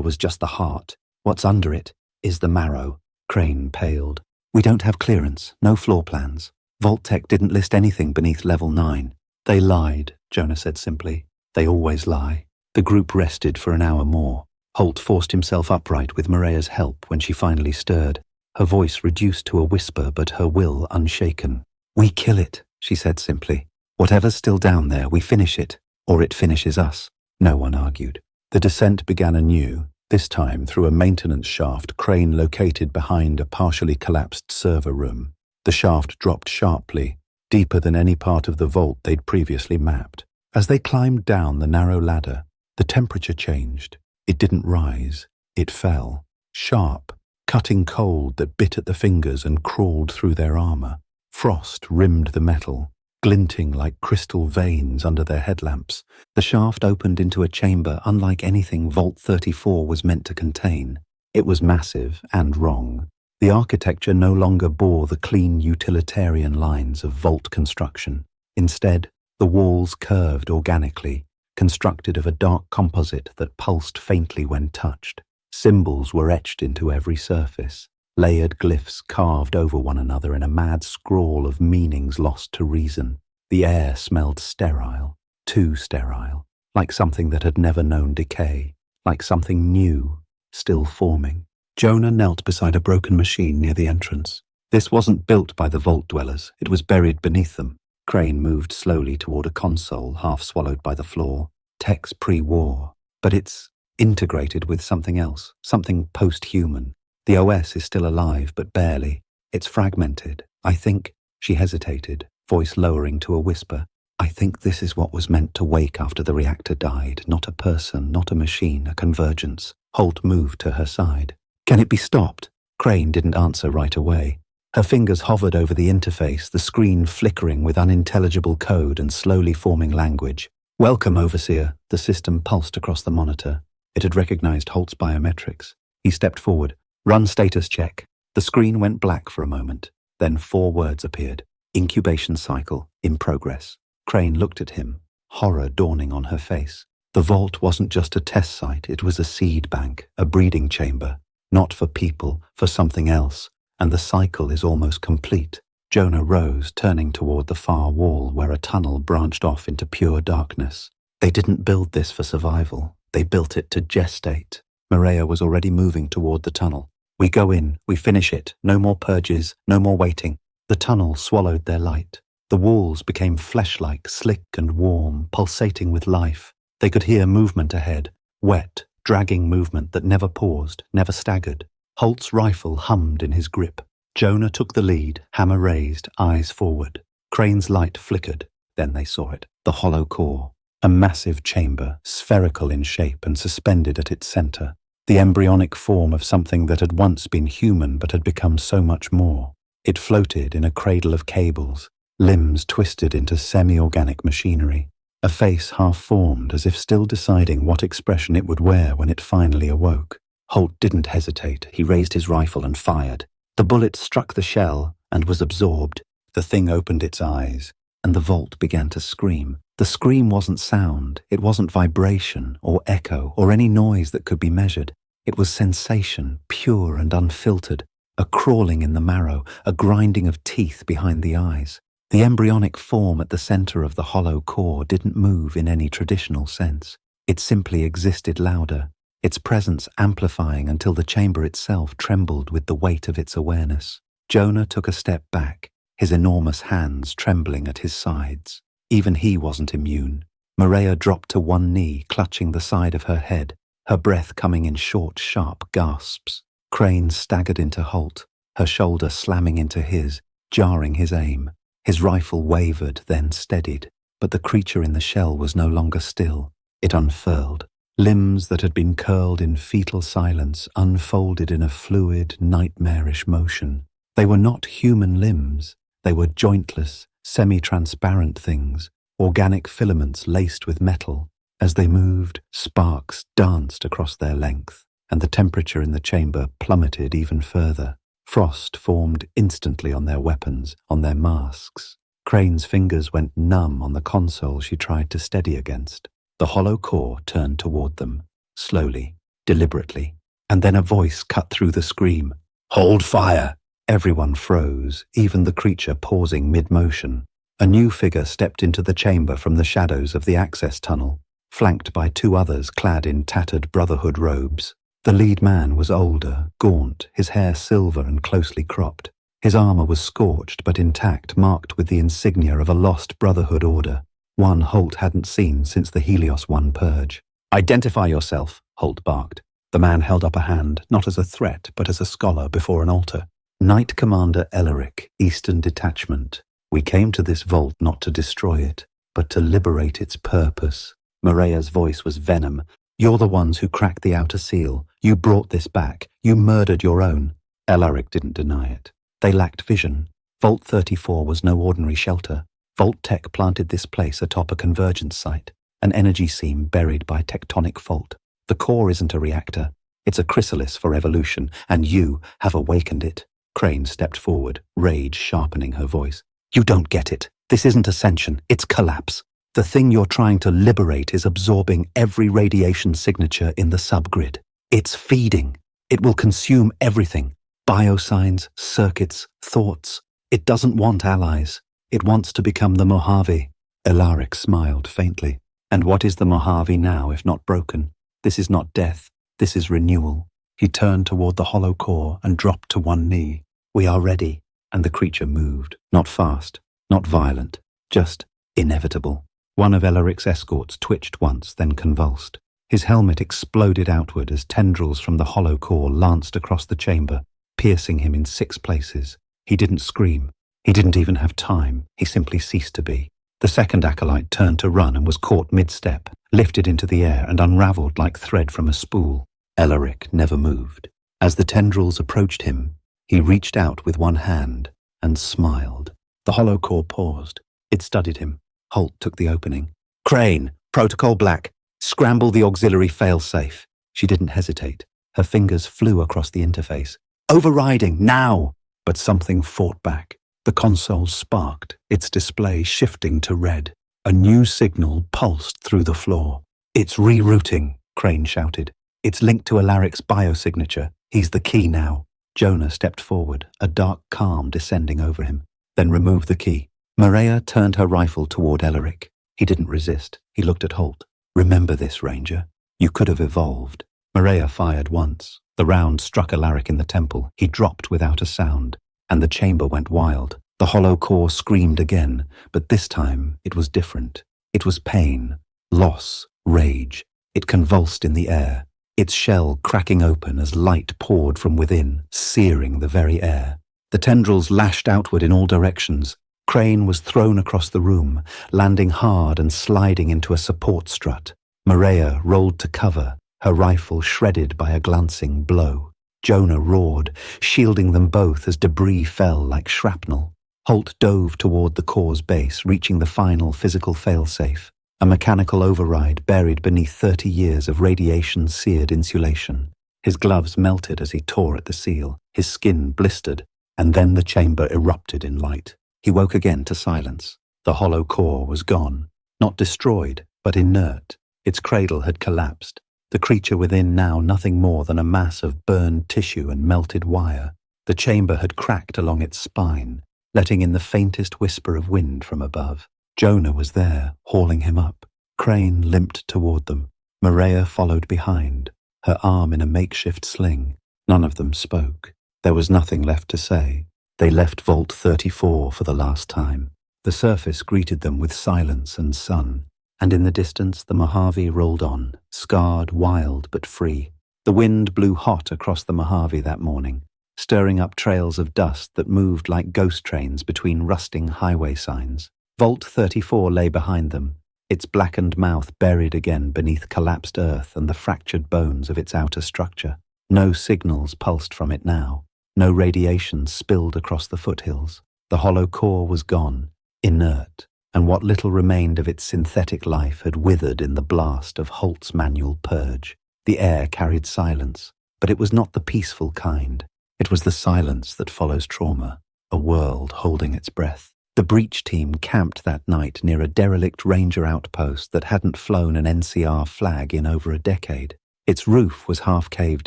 was just the heart. What's under it is the marrow. Crane paled. We don't have clearance, no floor plans. Vault-Tec didn't list anything beneath level 9. They lied, Jonah said simply. They always lie. The group rested for an hour more. Holt forced himself upright with Maria's help when she finally stirred, her voice reduced to a whisper but her will unshaken. We kill it, she said simply. Whatever's still down there, we finish it, or it finishes us. No one argued. The descent began anew, this time through a maintenance shaft Crane located behind a partially collapsed server room. The shaft dropped sharply, deeper than any part of the vault they'd previously mapped. As they climbed down the narrow ladder, the temperature changed. It didn't rise, it fell, sharp, cutting cold that bit at the fingers and crawled through their armor. Frost rimmed the metal, glinting like crystal veins under their headlamps. The shaft opened into a chamber unlike anything Vault 34 was meant to contain. It was massive and wrong. The architecture no longer bore the clean utilitarian lines of vault construction. Instead, the walls curved organically, constructed of a dark composite that pulsed faintly when touched. Symbols were etched into every surface, layered glyphs carved over one another in a mad scrawl of meanings lost to reason. The air smelled sterile, too sterile, like something that had never known decay, like something new, still forming. Jonah knelt beside a broken machine near the entrance. This wasn't built by the vault dwellers, it was buried beneath them. Crane moved slowly toward a console half swallowed by the floor. Tech's pre-war, but it's integrated with something else, something post-human. The OS is still alive, but barely. It's fragmented. I think, she hesitated, voice lowering to a whisper, I think this is what was meant to wake after the reactor died. Not a person, not a machine, a convergence. Holt moved to her side. Can it be stopped? Crane didn't answer right away. Her fingers hovered over the interface, the screen flickering with unintelligible code and slowly forming language. Welcome, Overseer. The system pulsed across the monitor. It had recognized Holt's biometrics. He stepped forward. Run status check. The screen went black for a moment. Then 4 words appeared. Incubation cycle, in progress. Crane looked at him, horror dawning on her face. The vault wasn't just a test site, it was a seed bank, a breeding chamber. Not for people, for something else. And the cycle is almost complete. Jonah rose, turning toward the far wall where a tunnel branched off into pure darkness. They didn't build this for survival. They built it to gestate. Maria was already moving toward the tunnel. We go in, we finish it. No more purges, no more waiting. The tunnel swallowed their light. The walls became flesh-like, slick and warm, pulsating with life. They could hear movement ahead, wet, dragging movement that never paused, never staggered. Holt's rifle hummed in his grip. Jonah took the lead, hammer raised, eyes forward. Crane's light flickered. Then they saw it, the hollow core. A massive chamber, spherical in shape and suspended at its center. The embryonic form of something that had once been human but had become so much more. It floated in a cradle of cables, limbs twisted into semi-organic machinery. A face half-formed as if still deciding what expression it would wear when it finally awoke. Holt didn't hesitate. He raised his rifle and fired. The bullet struck the shell and was absorbed. The thing opened its eyes, and the vault began to scream. The scream wasn't sound, it wasn't vibration or echo or any noise that could be measured. It was sensation, pure and unfiltered, a crawling in the marrow, a grinding of teeth behind the eyes. The embryonic form at the center of the hollow core didn't move in any traditional sense. It simply existed louder, its presence amplifying until the chamber itself trembled with the weight of its awareness. Jonah took a step back, his enormous hands trembling at his sides. Even he wasn't immune. Maria dropped to one knee, clutching the side of her head, her breath coming in short, sharp gasps. Crane staggered into Holt, her shoulder slamming into his, jarring his aim. His rifle wavered, then steadied, but the creature in the shell was no longer still. It unfurled. Limbs that had been curled in fetal silence unfolded in a fluid, nightmarish motion. They were not human limbs. They were jointless, semi-transparent things, organic filaments laced with metal. As they moved, sparks danced across their length, and the temperature in the chamber plummeted even further. Frost formed instantly on their weapons, on their masks. Crane's fingers went numb on the console she tried to steady against. The hollow core turned toward them, slowly, deliberately, and then a voice cut through the scream. "Hold fire!" Everyone froze, even the creature pausing mid-motion. A new figure stepped into the chamber from the shadows of the access tunnel, flanked by two others clad in tattered Brotherhood robes. The lead man was older, gaunt, his hair silver and closely cropped. His armor was scorched but intact, marked with the insignia of a lost Brotherhood order, one Holt hadn't seen since the Helios 1 purge. "Identify yourself," Holt barked. The man held up a hand, not as a threat, but as a scholar before an altar. "Knight Commander Elaric, Eastern Detachment. We came to this vault not to destroy it, but to liberate its purpose." Morea's voice was venom. "You're the ones who cracked the outer seal. You brought this back. You murdered your own." Elaric didn't deny it. They lacked vision. Vault 34 was no ordinary shelter. Vault Tech planted this place atop a convergence site, an energy seam buried by tectonic fault. The core isn't a reactor. It's a chrysalis for evolution, and you have awakened it. Crane stepped forward, rage sharpening her voice. "You don't get it. This isn't ascension. It's collapse. The thing you're trying to liberate is absorbing every radiation signature in the subgrid. It's feeding. It will consume everything. Biosigns, circuits, thoughts. It doesn't want allies. It wants to become the Mojave." Elaric smiled faintly. "And what is the Mojave now if not broken? This is not death. This is renewal." He turned toward the hollow core and dropped to one knee. "We are ready." And the creature moved. Not fast, not violent, just inevitable. One of Elaric's escorts twitched once, then convulsed. His helmet exploded outward as tendrils from the hollow core lanced across the chamber, piercing him in 6 places. He didn't scream. He didn't even have time. He simply ceased to be. The second acolyte turned to run and was caught mid-step, lifted into the air and unraveled like thread from a spool. Elaric never moved. As the tendrils approached him, he reached out with one hand and smiled. The hollow core paused. It studied him. Holt took the opening. "Crane, Protocol Black, scramble the auxiliary failsafe." She didn't hesitate. Her fingers flew across the interface. "Overriding, now!" But something fought back. The console sparked, its display shifting to red. A new signal pulsed through the floor. "It's rerouting," Crane shouted. "It's linked to Alaric's biosignature. He's the key now." Jonah stepped forward, a dark calm descending over him, then removed the key. Morea turned her rifle toward Elaric. He didn't resist. He looked at Holt. "Remember this, Ranger. You could have evolved." Morea fired once. The round struck Alaric in the temple. He dropped without a sound, and the chamber went wild. The hollow core screamed again, but this time it was different. It was pain, loss, rage. It convulsed in the air, its shell cracking open as light poured from within, searing the very air. The tendrils lashed outward in all directions. Crane was thrown across the room, landing hard and sliding into a support strut. Morea rolled to cover, her rifle shredded by a glancing blow. Jonah roared, shielding them both as debris fell like shrapnel. Holt dove toward the core's base, reaching the final physical failsafe, a mechanical override buried beneath 30 years of radiation-seared insulation. His gloves melted as he tore at the seal, his skin blistered, and then the chamber erupted in light. He woke again to silence. The hollow core was gone, not destroyed, but inert. Its cradle had collapsed, the creature within now nothing more than a mass of burned tissue and melted wire. The chamber had cracked along its spine, letting in the faintest whisper of wind from above. Jonah was there, hauling him up. Crane limped toward them. Morea followed behind, her arm in a makeshift sling. None of them spoke. There was nothing left to say. They left Vault 34 for the last time. The surface greeted them with silence and sun, and in the distance the Mojave rolled on, scarred, wild but free. The wind blew hot across the Mojave that morning, stirring up trails of dust that moved like ghost trains between rusting highway signs. Vault 34 lay behind them, its blackened mouth buried again beneath collapsed earth and the fractured bones of its outer structure. No signals pulsed from it now. No radiation spilled across the foothills. The hollow core was gone, inert, and what little remained of its synthetic life had withered in the blast of Holt's manual purge. The air carried silence, but it was not the peaceful kind. It was the silence that follows trauma, a world holding its breath. The breach team camped that night near a derelict ranger outpost that hadn't flown an NCR flag in over a decade. Its roof was half caved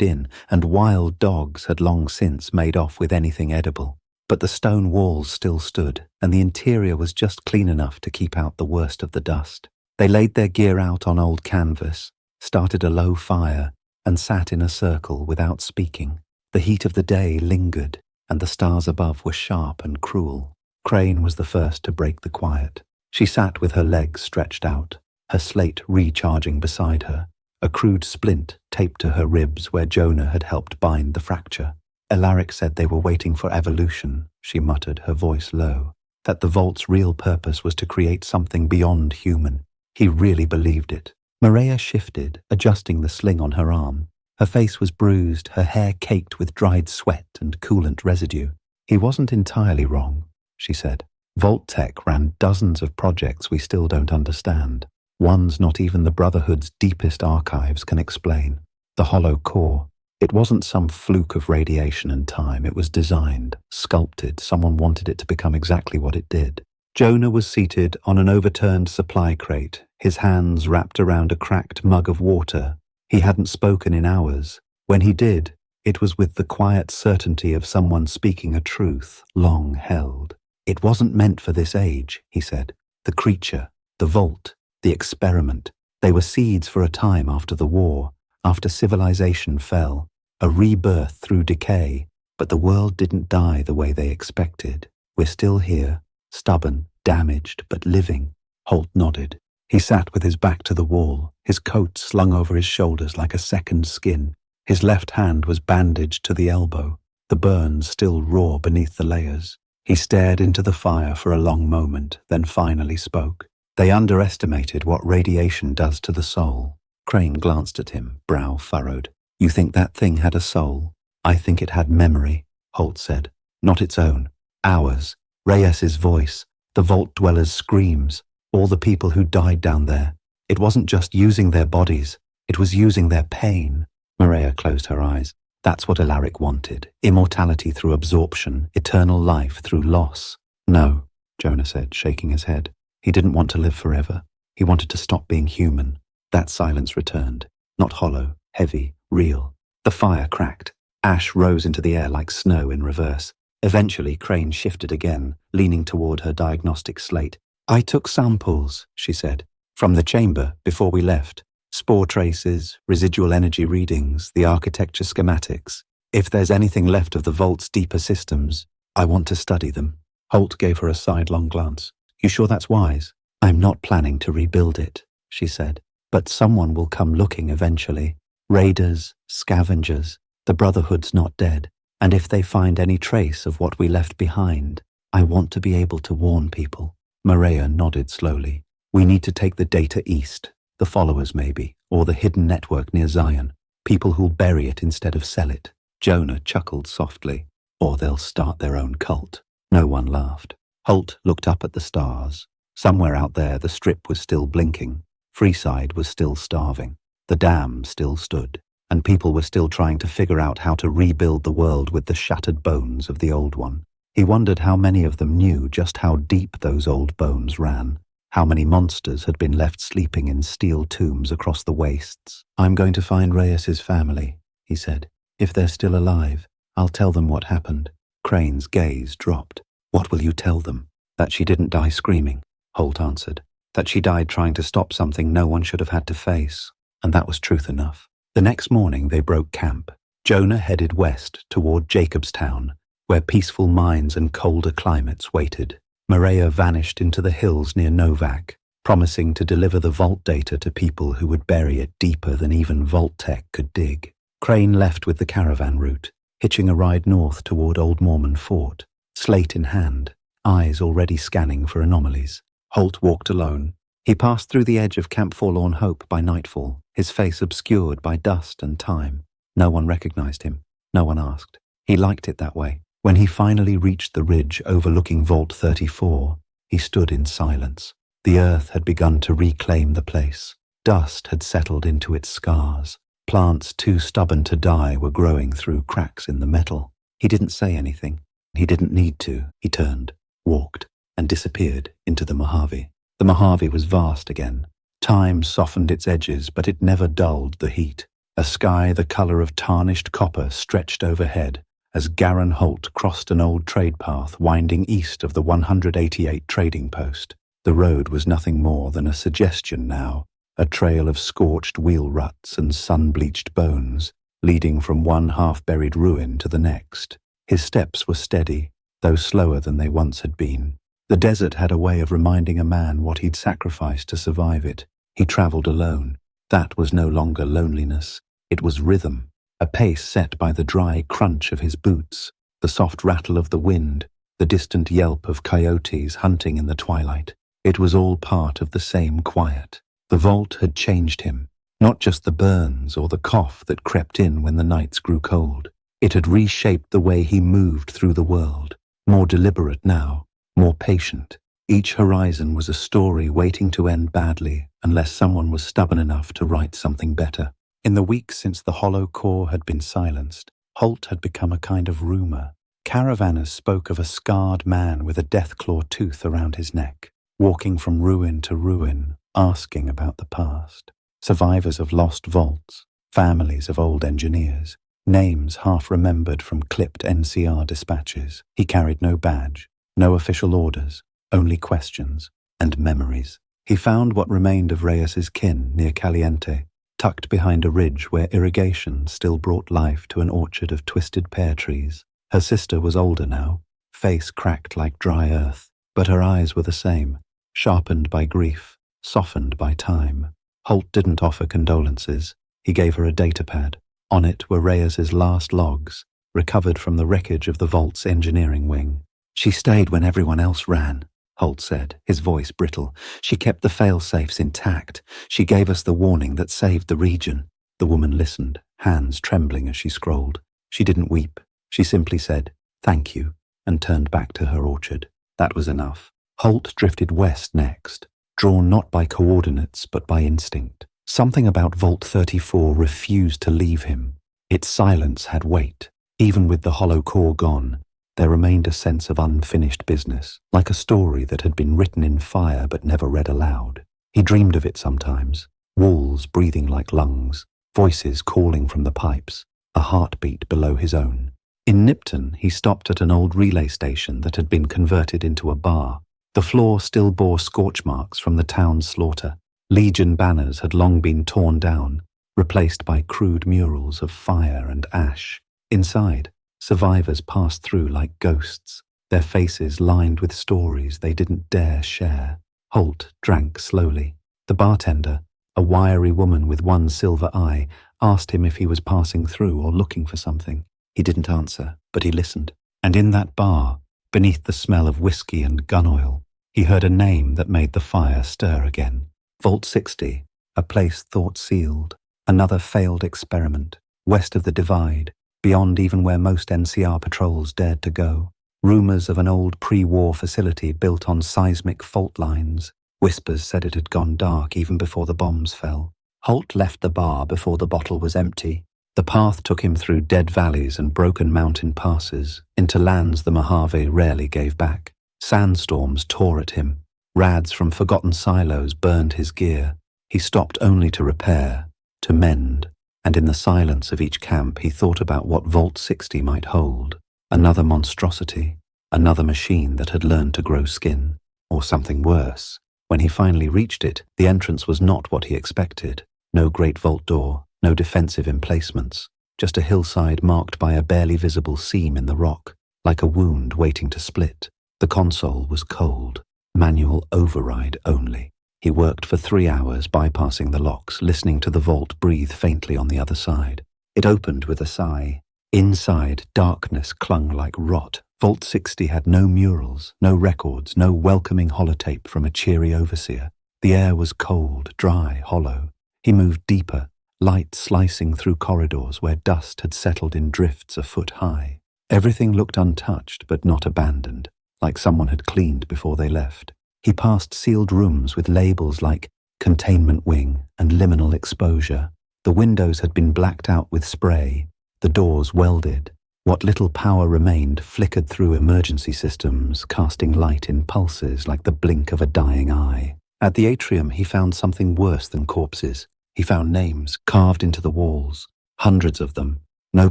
in, and wild dogs had long since made off with anything edible. But the stone walls still stood, and the interior was just clean enough to keep out the worst of the dust. They laid their gear out on old canvas, started a low fire, and sat in a circle without speaking. The heat of the day lingered, and the stars above were sharp and cruel. Crane was the first to break the quiet. She sat with her legs stretched out, her slate recharging beside her, a crude splint taped to her ribs where Jonah had helped bind the fracture. Alaric said they were waiting for evolution, she muttered, her voice low, that the Vault's real purpose was to create something beyond human. He really believed it. Maria shifted, adjusting the sling on her arm. Her face was bruised, her hair caked with dried sweat and coolant residue. He wasn't entirely wrong, she said. Vault Tech ran dozens of projects we still don't understand. Ones not even the Brotherhood's deepest archives can explain. The hollow core. It wasn't some fluke of radiation and time. It was designed, sculpted. Someone wanted it to become exactly what it did. Jonah was seated on an overturned supply crate, his hands wrapped around a cracked mug of water. He hadn't spoken in hours. When he did, it was with the quiet certainty of someone speaking a truth long held. It wasn't meant for this age, he said. The creature, the vault, the experiment. They were seeds for a time after the war, after civilization fell, a rebirth through decay, but the world didn't die the way they expected. We're still here, stubborn, damaged, but living. Holt nodded. He sat with his back to the wall, his coat slung over his shoulders like a second skin. His left hand was bandaged to the elbow, the burns still raw beneath the layers. He stared into the fire for a long moment, then finally spoke. They underestimated what radiation does to the soul. Crane glanced at him, brow furrowed. You think that thing had a soul? I think it had memory, Holt said. Not its own. Ours. Reyes's voice. The Vault Dwellers' screams. All the people who died down there. It wasn't just using their bodies. It was using their pain. Maria closed her eyes. That's what Alaric wanted. Immortality through absorption, eternal life through loss. No, Jonah said, shaking his head. He didn't want to live forever. He wanted to stop being human. That silence returned. Not hollow, heavy, real. The fire cracked. Ash rose into the air like snow in reverse. Eventually, Crane shifted again, leaning toward her diagnostic slate. I took samples, she said, from the chamber before we left. Spore traces, residual energy readings, the architecture schematics. If there's anything left of the Vault's deeper systems, I want to study them. Holt gave her a sidelong glance. You sure that's wise? I'm not planning to rebuild it, she said. But someone will come looking eventually. Raiders, scavengers. The Brotherhood's not dead. And if they find any trace of what we left behind, I want to be able to warn people. Maria nodded slowly. We need to take the data east. The followers maybe, or the hidden network near Zion. People who'll bury it instead of sell it. Jonah chuckled softly. Or they'll start their own cult. No one laughed. Holt looked up at the stars. Somewhere out there the strip was still blinking. Freeside was still starving. The dam still stood. And people were still trying to figure out how to rebuild the world with the shattered bones of the old one. He wondered how many of them knew just how deep those old bones ran. How many monsters had been left sleeping in steel tombs across the wastes. I'm going to find Reyes's family, he said. If they're still alive, I'll tell them what happened. Crane's gaze dropped. What will you tell them? That she didn't die screaming, Holt answered. That she died trying to stop something no one should have had to face. And that was truth enough. The next morning they broke camp. Jonah headed west toward Jacobstown, where peaceful minds and colder climates waited. Maria vanished into the hills near Novak, promising to deliver the vault data to people who would bury it deeper than even Vault Tech could dig. Crane left with the caravan route, hitching a ride north toward Old Mormon Fort, slate in hand, eyes already scanning for anomalies. Holt walked alone. He passed through the edge of Camp Forlorn Hope by nightfall, his face obscured by dust and time. No one recognized him. No one asked. He liked it that way. When he finally reached the ridge overlooking Vault 34, he stood in silence. The earth had begun to reclaim the place. Dust had settled into its scars. Plants too stubborn to die were growing through cracks in the metal. He didn't say anything. He didn't need to. He turned, walked. and disappeared into the Mojave. The Mojave was vast again. Time softened its edges, but it never dulled the heat. A sky the color of tarnished copper stretched overhead as Garin Holt crossed an old trade path winding east of the 188 trading post. The road was nothing more than a suggestion now, a trail of scorched wheel ruts and sun-bleached bones, leading from one half-buried ruin to the next. His steps were steady, though slower than they once had been. The desert had a way of reminding a man what he'd sacrificed to survive it. He traveled alone. That was no longer loneliness. It was rhythm, a pace set by the dry crunch of his boots, the soft rattle of the wind, the distant yelp of coyotes hunting in the twilight. It was all part of the same quiet. The vault had changed him, not just the burns or the cough that crept in when the nights grew cold. It had reshaped the way he moved through the world, more deliberate now, more patient. Each horizon was a story waiting to end badly unless someone was stubborn enough to write something better. In the weeks since the hollow core had been silenced, Holt had become a kind of rumor. Caravanners spoke of a scarred man with a deathclaw tooth around his neck, walking from ruin to ruin, asking about the past. Survivors of lost vaults, families of old engineers, names half remembered from clipped NCR dispatches. He carried no badge, no official orders, only questions and memories. He found what remained of Reyes's kin near Caliente, tucked behind a ridge where irrigation still brought life to an orchard of twisted pear trees. Her sister was older now, face cracked like dry earth, but her eyes were the same, sharpened by grief, softened by time. Holt didn't offer condolences. He gave her a datapad. On it were Reyes's last logs, recovered from the wreckage of the vault's engineering wing. "She stayed when everyone else ran," Holt said, his voice brittle. "She kept the fail-safes intact. She gave us the warning that saved the region." The woman listened, hands trembling as she scrolled. She didn't weep. She simply said, "Thank you," and turned back to her orchard. That was enough. Holt drifted west next, drawn not by coordinates but by instinct. Something about Vault 34 refused to leave him. Its silence had weight. Even with the hollow core gone, there remained a sense of unfinished business, like a story that had been written in fire but never read aloud. He dreamed of it sometimes, walls breathing like lungs, voices calling from the pipes, a heartbeat below his own. In Nipton, he stopped at an old relay station that had been converted into a bar. The floor still bore scorch marks from the town's slaughter. Legion banners had long been torn down, replaced by crude murals of fire and ash. Inside, survivors passed through like ghosts, their faces lined with stories they didn't dare share. Holt drank slowly. The bartender, a wiry woman with one silver eye, asked him if he was passing through or looking for something. He didn't answer, but he listened. And in that bar, beneath the smell of whiskey and gun oil, he heard a name that made the fire stir again. Vault 60, a place thought sealed. Another failed experiment, west of the divide, beyond even where most NCR patrols dared to go. Rumors of an old pre-war facility built on seismic fault lines. Whispers said it had gone dark even before the bombs fell. Holt left the bar before the bottle was empty. The path took him through dead valleys and broken mountain passes, into lands the Mojave rarely gave back. Sandstorms tore at him. Rads from forgotten silos burned his gear. He stopped only to repair, to mend, and in the silence of each camp he thought about what Vault 60 might hold. Another monstrosity, another machine that had learned to grow skin, or something worse. When he finally reached it, the entrance was not what he expected. No great vault door, no defensive emplacements, just a hillside marked by a barely visible seam in the rock, like a wound waiting to split. The console was cold. Manual override only. He worked for 3 hours bypassing the locks, listening to the vault breathe faintly on the other side. It opened with a sigh. Inside, darkness clung like rot. Vault 60 had no murals, no records, no welcoming holotape from a cheery overseer. The air was cold, dry, hollow. He moved deeper, light slicing through corridors where dust had settled in drifts a foot high. Everything looked untouched but not abandoned, like someone had cleaned before they left. He passed sealed rooms with labels like containment wing and liminal exposure. The windows had been blacked out with spray, the doors welded. What little power remained flickered through emergency systems, casting light in pulses like the blink of a dying eye. At the atrium, he found something worse than corpses. He found names carved into the walls, hundreds of them. No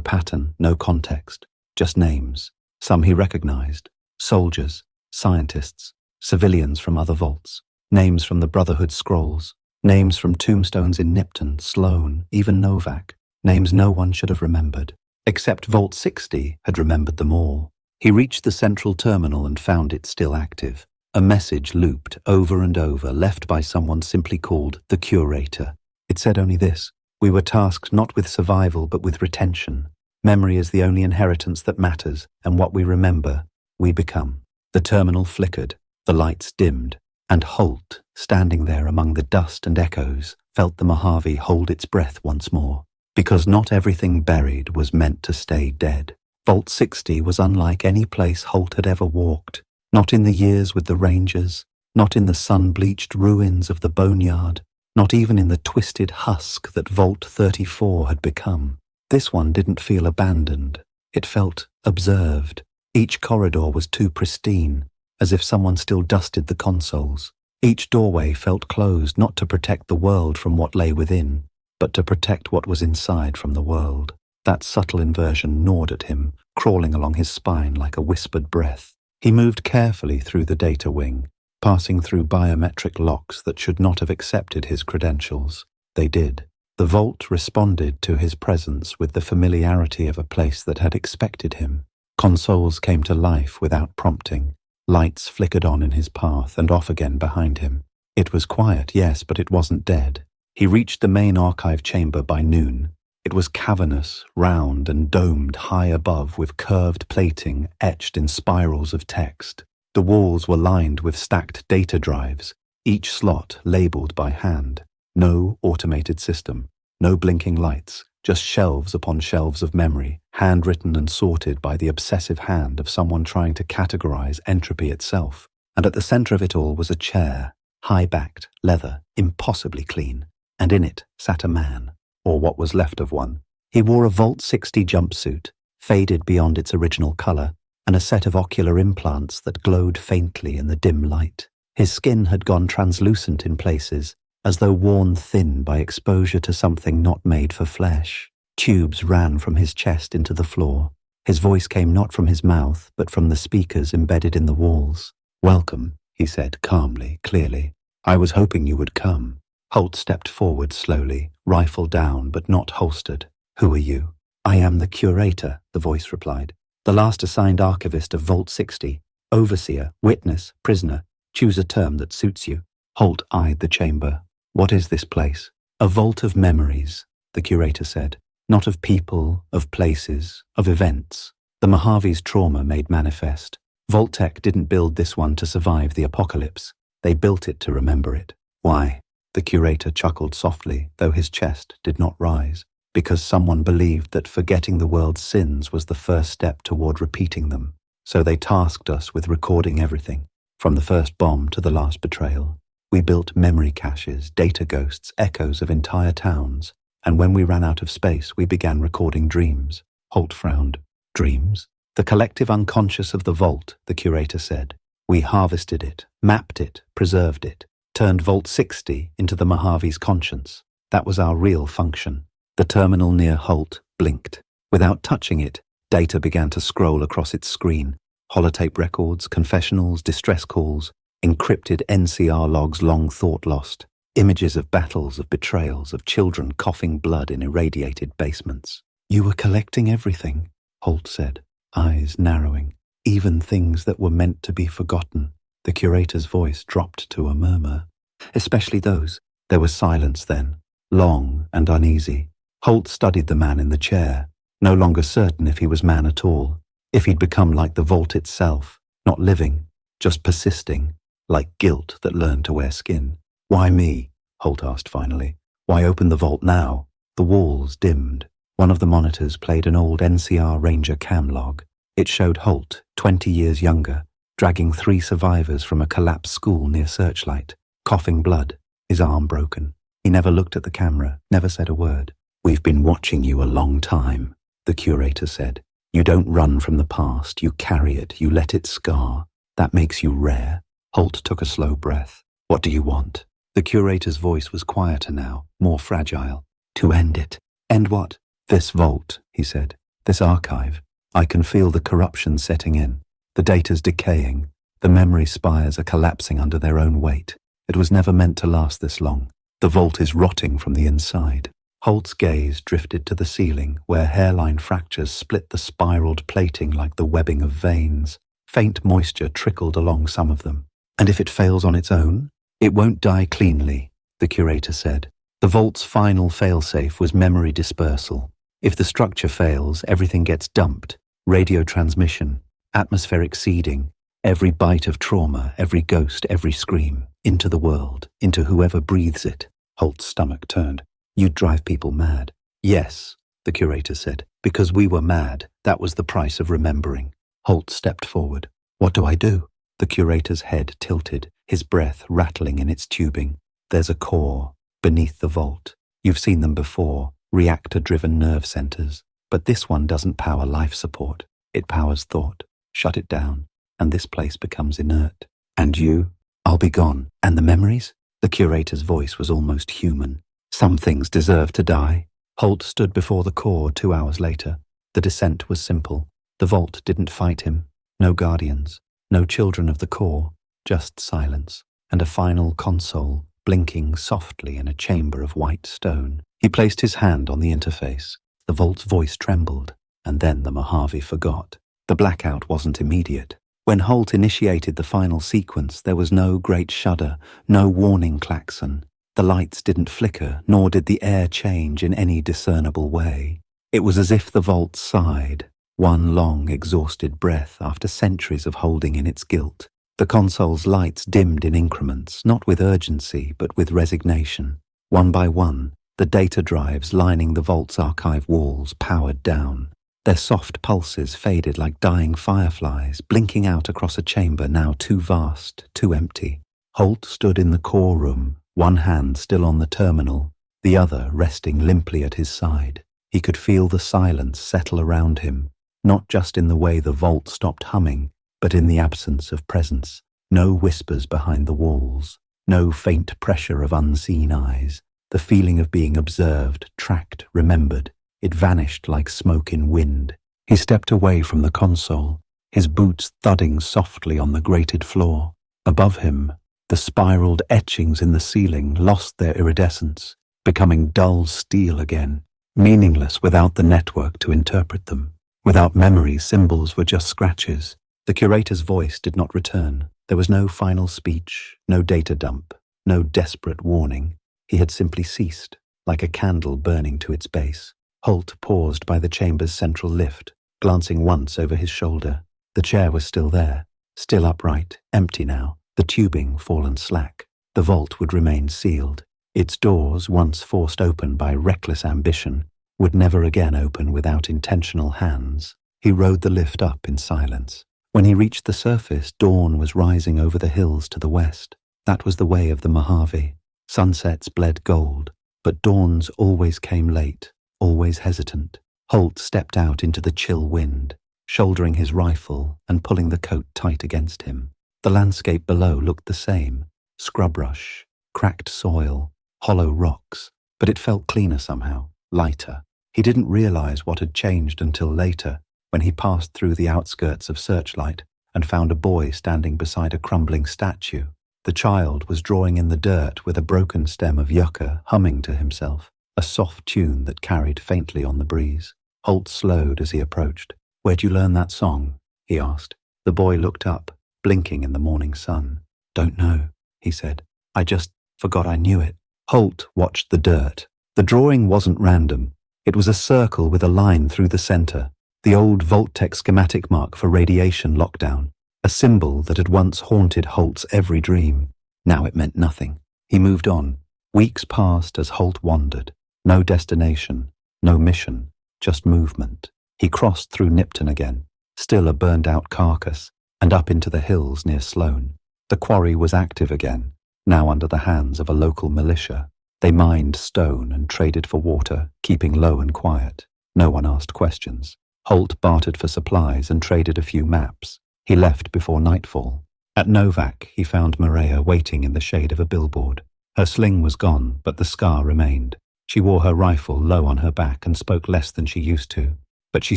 pattern, no context, just names. Some he recognized: soldiers, scientists, civilians from other vaults, names from the Brotherhood scrolls, names from tombstones in Nipton, Sloan, even Novak, names no one should have remembered. Except Vault 60 had remembered them all. He reached the central terminal and found it still active. A message looped over and over, left by someone simply called the Curator. It said only this: we were tasked not with survival but with retention. Memory is the only inheritance that matters, and what we remember, we become. The terminal flickered, the lights dimmed, and Holt, standing there among the dust and echoes, felt the Mojave hold its breath once more. Because not everything buried was meant to stay dead. Vault 60 was unlike any place Holt had ever walked. Not in the years with the Rangers, not in the sun-bleached ruins of the boneyard, not even in the twisted husk that Vault 34 had become. This one didn't feel abandoned. It felt observed. Each corridor was too pristine, as if someone still dusted the consoles. Each doorway felt closed, not to protect the world from what lay within, but to protect what was inside from the world. That subtle inversion gnawed at him, crawling along his spine like a whispered breath. He moved carefully through the data wing, passing through biometric locks that should not have accepted his credentials. They did. The vault responded to his presence with the familiarity of a place that had expected him. Consoles came to life without prompting. Lights flickered on in his path and off again behind him. It was quiet, yes, but it wasn't dead. He reached the main archive chamber by noon. It was cavernous, round and domed high above with curved plating etched in spirals of text. The walls were lined with stacked data drives, each slot labeled by hand. No automated system, no blinking lights, just shelves upon shelves of memory, handwritten and sorted by the obsessive hand of someone trying to categorize entropy itself. And at the center of it all was a chair, high-backed, leather, impossibly clean, and in it sat a man, or what was left of one. He wore a Vault 60 jumpsuit, faded beyond its original color, and a set of ocular implants that glowed faintly in the dim light. His skin had gone translucent in places, as though worn thin by exposure to something not made for flesh. Tubes ran from his chest into the floor. His voice came not from his mouth, but from the speakers embedded in the walls. "Welcome," he said calmly, clearly. "I was hoping you would come." Holt stepped forward slowly, rifle down but not holstered. "Who are you?" "I am the Curator," the voice replied. "The last assigned archivist of Vault 60. Overseer, witness, prisoner. Choose a term that suits you." Holt eyed the chamber. "What is this place?" "A vault of memories," the Curator said. "Not of people, of places, of events. The Mojave's trauma made manifest. Vault-Tec didn't build this one to survive the apocalypse. They built it to remember it." "Why?" The Curator chuckled softly, though his chest did not rise. "Because someone believed that forgetting the world's sins was the first step toward repeating them. So they tasked us with recording everything, from the first bomb to the last betrayal. We built memory caches, data ghosts, echoes of entire towns, and when we ran out of space, we began recording dreams." Holt frowned. "Dreams?" "The collective unconscious of the vault," the Curator said. "We harvested it, mapped it, preserved it, turned Vault 60 into the Mojave's conscience. That was our real function." The terminal near Holt blinked. Without touching it, data began to scroll across its screen. Holotape records, confessionals, distress calls, encrypted NCR logs long thought lost, images of battles, of betrayals, of children coughing blood in irradiated basements. "You were collecting everything," Holt said, eyes narrowing. "Even things that were meant to be forgotten." The Curator's voice dropped to a murmur. "Especially those." There was silence then, long and uneasy. Holt studied the man in the chair, no longer certain if he was man at all, if he'd become like the vault itself, not living, just persisting, like guilt that learned to wear skin. "Why me?" Holt asked finally. "Why open the vault now?" The walls dimmed. One of the monitors played an old NCR Ranger cam log. It showed Holt, 20 years younger, dragging 3 survivors from a collapsed school near Searchlight, coughing blood, his arm broken. He never looked at the camera, never said a word. "We've been watching you a long time," the Curator said. You don't run from the past, you carry it, you let it scar. That makes you rare. Holt took a slow breath. What do you want? The curator's voice was quieter now, more fragile. To end it. End what? This vault, he said. This archive. I can feel the corruption setting in. The data's decaying. The memory spires are collapsing under their own weight. It was never meant to last this long. The vault is rotting from the inside. Holt's gaze drifted to the ceiling, where hairline fractures split the spiraled plating like the webbing of veins. Faint moisture trickled along some of them. And if it fails on its own? It won't die cleanly, the curator said. The vault's final failsafe was memory dispersal. If the structure fails, everything gets dumped. Radio transmission, atmospheric seeding, every bite of trauma, every ghost, every scream, into the world, into whoever breathes it. Holt's stomach turned. You'd drive people mad. Yes, the curator said. Because we were mad, that was the price of remembering. Holt stepped forward. What do I do? The curator's head tilted, his breath rattling in its tubing. There's a core beneath the vault. You've seen them before, reactor-driven nerve centers. But this one doesn't power life support. It powers thought. Shut it down, and this place becomes inert. And you? I'll be gone. And the memories? The curator's voice was almost human. Some things deserve to die. Holt stood before the core 2 hours later. The descent was simple. The vault didn't fight him. No guardians. No children of the core. Just silence. And a final console, blinking softly in a chamber of white stone. He placed his hand on the interface. The vault's voice trembled, and then the Mojave forgot. The blackout wasn't immediate. When Holt initiated the final sequence, there was no great shudder, no warning klaxon. The lights didn't flicker, nor did the air change in any discernible way. It was as if the vault sighed, one long, exhausted breath after centuries of holding in its guilt. The console's lights dimmed in increments, not with urgency, but with resignation. One by one, the data drives lining the vault's archive walls powered down. Their soft pulses faded like dying fireflies, blinking out across a chamber now too vast, too empty. Holt stood in the core room, one hand still on the terminal, the other resting limply at his side. He could feel the silence settle around him, not just in the way the vault stopped humming, but in the absence of presence. No whispers behind the walls, no faint pressure of unseen eyes. The feeling of being observed, tracked, remembered. It vanished like smoke in wind. He stepped away from the console, his boots thudding softly on the grated floor. Above him, the spiraled etchings in the ceiling lost their iridescence, becoming dull steel again, meaningless without the network to interpret them. Without memory, symbols were just scratches. The curator's voice did not return. There was no final speech, no data dump, no desperate warning. He had simply ceased, like a candle burning to its base. Holt paused by the chamber's central lift, glancing once over his shoulder. The chair was still there, still upright, empty now, the tubing fallen slack. The vault would remain sealed. Its doors, once forced open by reckless ambition, would never again open without intentional hands. He rode the lift up in silence. When he reached the surface, dawn was rising over the hills to the west. That was the way of the Mojave. Sunsets bled gold, but dawns always came late, always hesitant. Holt stepped out into the chill wind, shouldering his rifle and pulling the coat tight against him. The landscape below looked the same, scrubrush, cracked soil, hollow rocks, but it felt cleaner somehow, lighter. He didn't realize what had changed until later, when he passed through the outskirts of Searchlight and found a boy standing beside a crumbling statue. The child was drawing in the dirt with a broken stem of yucca, humming to himself, a soft tune that carried faintly on the breeze. Holt slowed as he approached. "Where'd you learn that song?" he asked. The boy looked up, blinking in the morning sun. "Don't know," he said. "I just forgot I knew it." Holt watched the dirt. The drawing wasn't random. It was a circle with a line through the center, the old Vault-Tec schematic mark for radiation lockdown, a symbol that had once haunted Holt's every dream. Now it meant nothing. He moved on. Weeks passed as Holt wandered. No destination, no mission, just movement. He crossed through Nipton again, still a burned-out carcass, and up into the hills near Sloan. The quarry was active again, now under the hands of a local militia. They mined stone and traded for water, keeping low and quiet. No one asked questions. Holt bartered for supplies and traded a few maps. He left before nightfall. At Novak, he found Maria waiting in the shade of a billboard. Her sling was gone, but the scar remained. She wore her rifle low on her back and spoke less than she used to, but she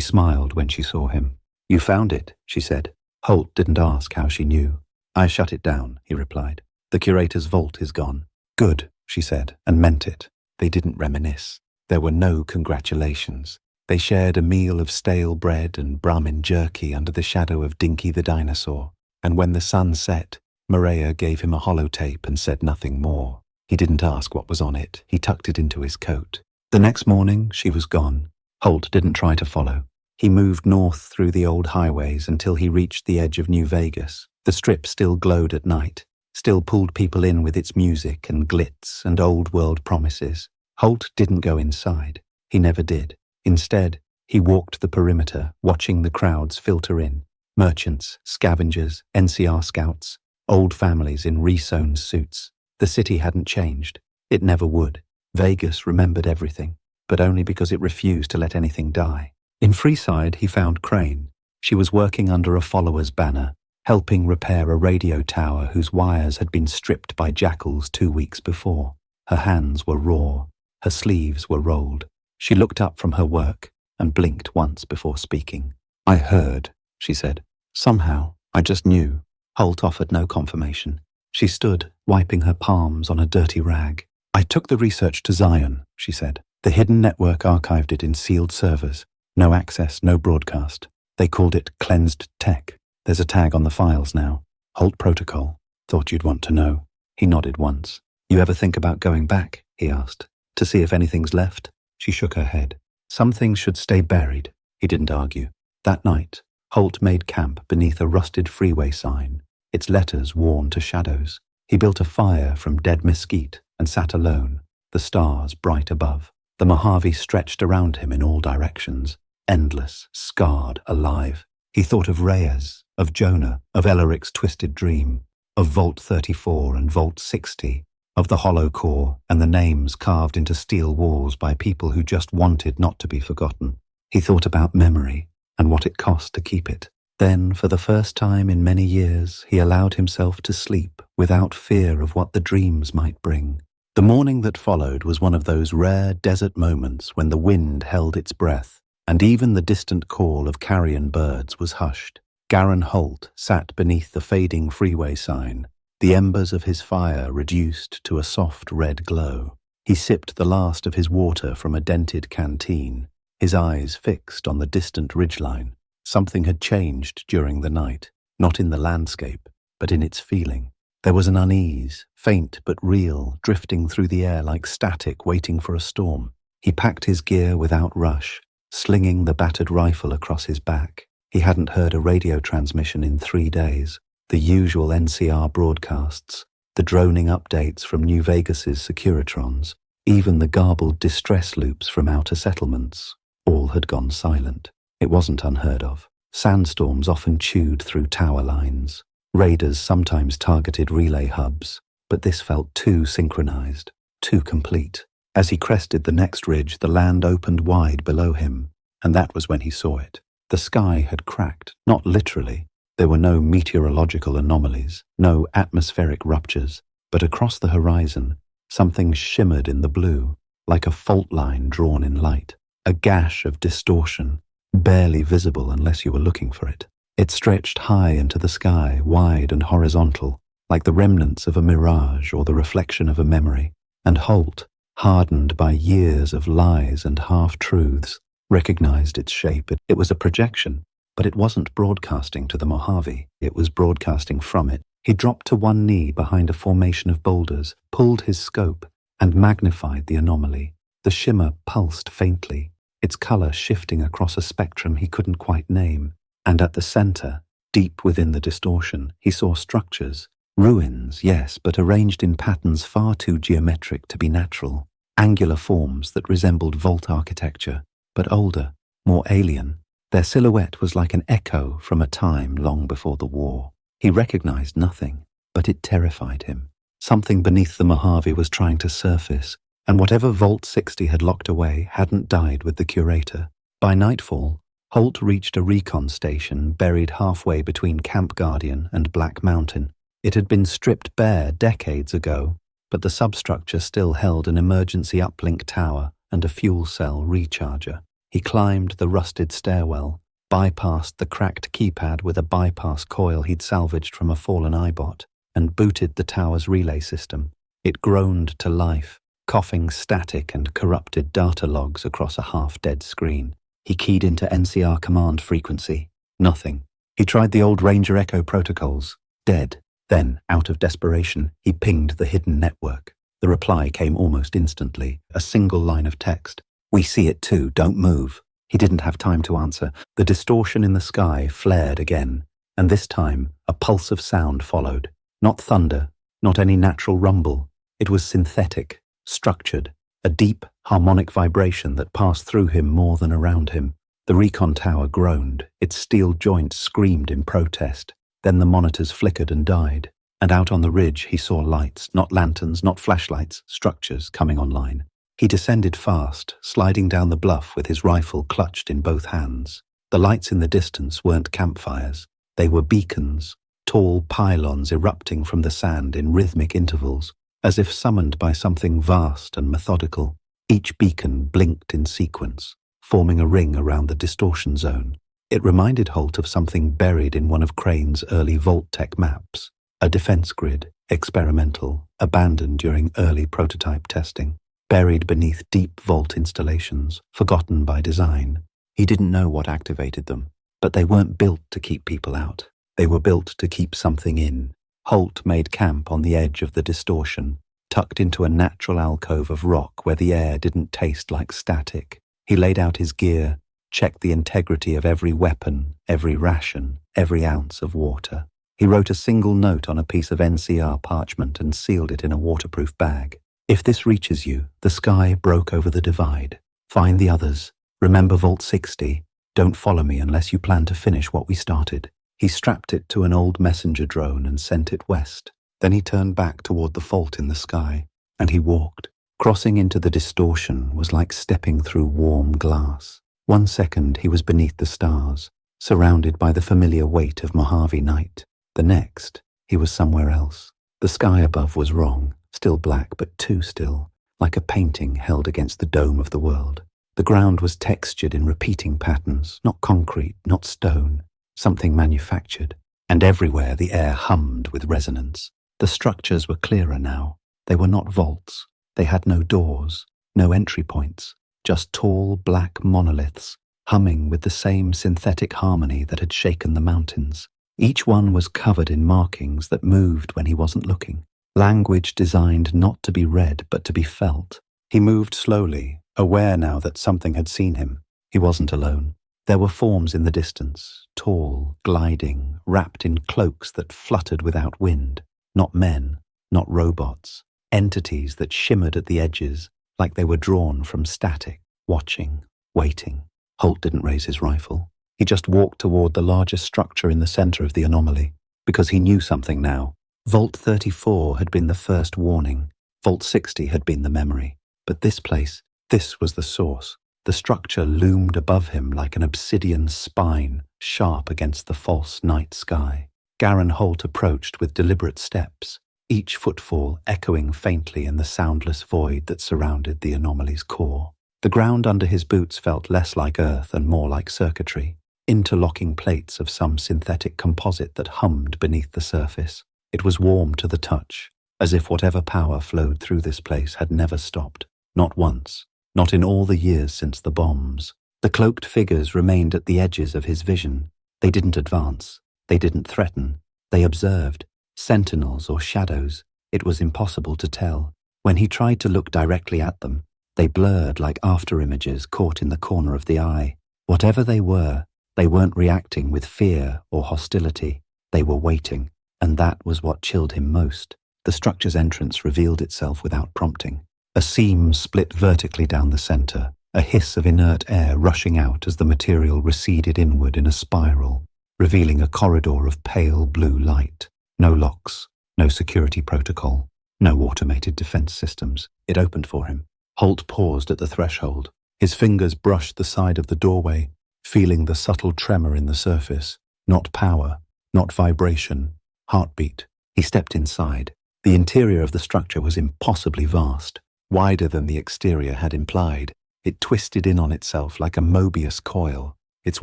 smiled when she saw him. "You found it," she said. Holt didn't ask how she knew. "I shut it down," he replied. "The curator's vault is gone." "Good," she said, and meant it. They didn't reminisce. There were no congratulations. They shared a meal of stale bread and Brahmin jerky under the shadow of Dinky the dinosaur, and when the sun set, Maria gave him a holotape and said nothing more. He didn't ask what was on it. He tucked it into his coat. The next morning, she was gone. Holt didn't try to follow. He moved north through the old highways until he reached the edge of New Vegas. The strip still glowed at night, still pulled people in with its music and glitz and old-world promises. Holt didn't go inside. He never did. Instead, he walked the perimeter, watching the crowds filter in. Merchants, scavengers, NCR scouts, old families in re-sewn suits. The city hadn't changed. It never would. Vegas remembered everything, but only because it refused to let anything die. In Freeside, he found Crane. She was working under a follower's banner, helping repair a radio tower whose wires had been stripped by jackals 2 weeks before. Her hands were raw. Her sleeves were rolled. She looked up from her work and blinked once before speaking. "I heard," she said. "Somehow, I just knew." Holt offered no confirmation. She stood, wiping her palms on a dirty rag. "I took the research to Zion," she said. "The hidden network archived it in sealed servers. No access, no broadcast. They called it cleansed tech. There's a tag on the files now. Holt Protocol. Thought you'd want to know." He nodded once. "You ever think about going back?" he asked. "To see if anything's left?" She shook her head. "Some things should stay buried." He didn't argue. That night, Holt made camp beneath a rusted freeway sign, its letters worn to shadows. He built a fire from dead mesquite and sat alone, the stars bright above. The Mojave stretched around him in all directions, endless, scarred, alive. He thought of Reyes, of Jonah, of Elaric's twisted dream, of Vault 34 and Vault 60, of the hollow core and the names carved into steel walls by people who just wanted not to be forgotten. He thought about memory and what it cost to keep it. Then, for the first time in many years, he allowed himself to sleep without fear of what the dreams might bring. The morning that followed was one of those rare desert moments when the wind held its breath, and even the distant call of carrion birds was hushed. Garin Holt sat beneath the fading freeway sign, the embers of his fire reduced to a soft red glow. He sipped the last of his water from a dented canteen, his eyes fixed on the distant ridgeline. Something had changed during the night, not in the landscape, but in its feeling. There was an unease, faint but real, drifting through the air like static waiting for a storm. He packed his gear without rush, slinging the battered rifle across his back. He hadn't heard a radio transmission in 3 days. The usual NCR broadcasts, the droning updates from New Vegas's Securitrons, even the garbled distress loops from outer settlements, all had gone silent. It wasn't unheard of. Sandstorms often chewed through tower lines. Raiders sometimes targeted relay hubs, but this felt too synchronized, too complete. As he crested the next ridge, the land opened wide below him, and that was when he saw it. The sky had cracked, not literally. There were no meteorological anomalies, no atmospheric ruptures, but across the horizon, something shimmered in the blue, like a fault line drawn in light, a gash of distortion, barely visible unless you were looking for it. It stretched high into the sky, wide and horizontal, like the remnants of a mirage or the reflection of a memory, and Holt, hardened by years of lies and half-truths, recognized its shape. It was a projection, but it wasn't broadcasting to the Mojave. It was broadcasting from it. He dropped to one knee behind a formation of boulders, pulled his scope, and magnified the anomaly. The shimmer pulsed faintly, its color shifting across a spectrum he couldn't quite name. And at the center, deep within the distortion, he saw structures. Ruins, yes, but arranged in patterns far too geometric to be natural. Angular forms that resembled vault architecture, but older, more alien. Their silhouette was like an echo from a time long before the war. He recognized nothing, but it terrified him. Something beneath the Mojave was trying to surface, and whatever Vault 60 had locked away hadn't died with the curator. By nightfall, Holt reached a recon station buried halfway between Camp Guardian and Black Mountain. It had been stripped bare decades ago, but the substructure still held an emergency uplink tower and a fuel cell recharger. He climbed the rusted stairwell, bypassed the cracked keypad with a bypass coil he'd salvaged from a fallen iBot, and booted the tower's relay system. It groaned to life, coughing static and corrupted data logs across a half-dead screen. He keyed into NCR command frequency. Nothing. He tried the old Ranger Echo protocols. Dead. Then, out of desperation, he pinged the hidden network. The reply came almost instantly, a single line of text. "We see it too, don't move." He didn't have time to answer. The distortion in the sky flared again, and this time a pulse of sound followed. Not thunder, not any natural rumble. It was synthetic, structured, a deep, harmonic vibration that passed through him more than around him. The recon tower groaned, its steel joints screamed in protest. Then the monitors flickered and died, and out on the ridge he saw lights, not lanterns, not flashlights, structures coming online. He descended fast, sliding down the bluff with his rifle clutched in both hands. The lights in the distance weren't campfires. They were beacons, tall pylons erupting from the sand in rhythmic intervals, as if summoned by something vast and methodical. Each beacon blinked in sequence, forming a ring around the distortion zone. It reminded Holt of something buried in one of Crane's early Vault-Tec maps, a defense grid, experimental, abandoned during early prototype testing, buried beneath deep vault installations, forgotten by design. He didn't know what activated them, but they weren't built to keep people out. They were built to keep something in. Holt made camp on the edge of the distortion, tucked into a natural alcove of rock where the air didn't taste like static. He laid out his gear, checked the integrity of every weapon, every ration, every ounce of water. He wrote a single note on a piece of NCR parchment and sealed it in a waterproof bag. "If this reaches you, the sky broke over the divide. Find the others. Remember Vault 60. Don't follow me unless you plan to finish what we started." He strapped it to an old messenger drone and sent it west. Then he turned back toward the fault in the sky, and he walked. Crossing into the distortion was like stepping through warm glass. 1 second he was beneath the stars, surrounded by the familiar weight of Mojave night. The next, he was somewhere else. The sky above was wrong, still black but too still, like a painting held against the dome of the world. The ground was textured in repeating patterns, not concrete, not stone, something manufactured, and everywhere the air hummed with resonance. The structures were clearer now. They were not vaults. They had no doors, no entry points, just tall black monoliths, humming with the same synthetic harmony that had shaken the mountains. Each one was covered in markings that moved when he wasn't looking. Language designed not to be read but to be felt. He moved slowly, aware now that something had seen him. He wasn't alone. There were forms in the distance, tall, gliding, wrapped in cloaks that fluttered without wind. Not men, not robots. Entities that shimmered at the edges like they were drawn from static, watching, waiting. Holt didn't raise his rifle. He just walked toward the largest structure in the center of the anomaly, because he knew something now. Vault 34 had been the first warning. Vault 60 had been the memory. But this place, this was the source. The structure loomed above him like an obsidian spine, sharp against the false night sky. Garen Holt approached with deliberate steps, each footfall echoing faintly in the soundless void that surrounded the anomaly's core. The ground under his boots felt less like earth and more like circuitry, interlocking plates of some synthetic composite that hummed beneath the surface. It was warm to the touch, as if whatever power flowed through this place had never stopped. Not once. Not in all the years since the bombs. The cloaked figures remained at the edges of his vision. They didn't advance. They didn't threaten. They observed. Sentinels or shadows. It was impossible to tell. When he tried to look directly at them, they blurred like afterimages caught in the corner of the eye. Whatever they weren't reacting with fear or hostility. They were waiting, and that was what chilled him most. The structure's entrance revealed itself without prompting. A seam split vertically down the center, a hiss of inert air rushing out as the material receded inward in a spiral, revealing a corridor of pale blue light. No locks, no security protocol, no automated defense systems. It opened for him. Holt paused at the threshold. His fingers brushed the side of the doorway, feeling the subtle tremor in the surface. Not power, not vibration, heartbeat. He stepped inside. The interior of the structure was impossibly vast, wider than the exterior had implied. It twisted in on itself like a Mobius coil, its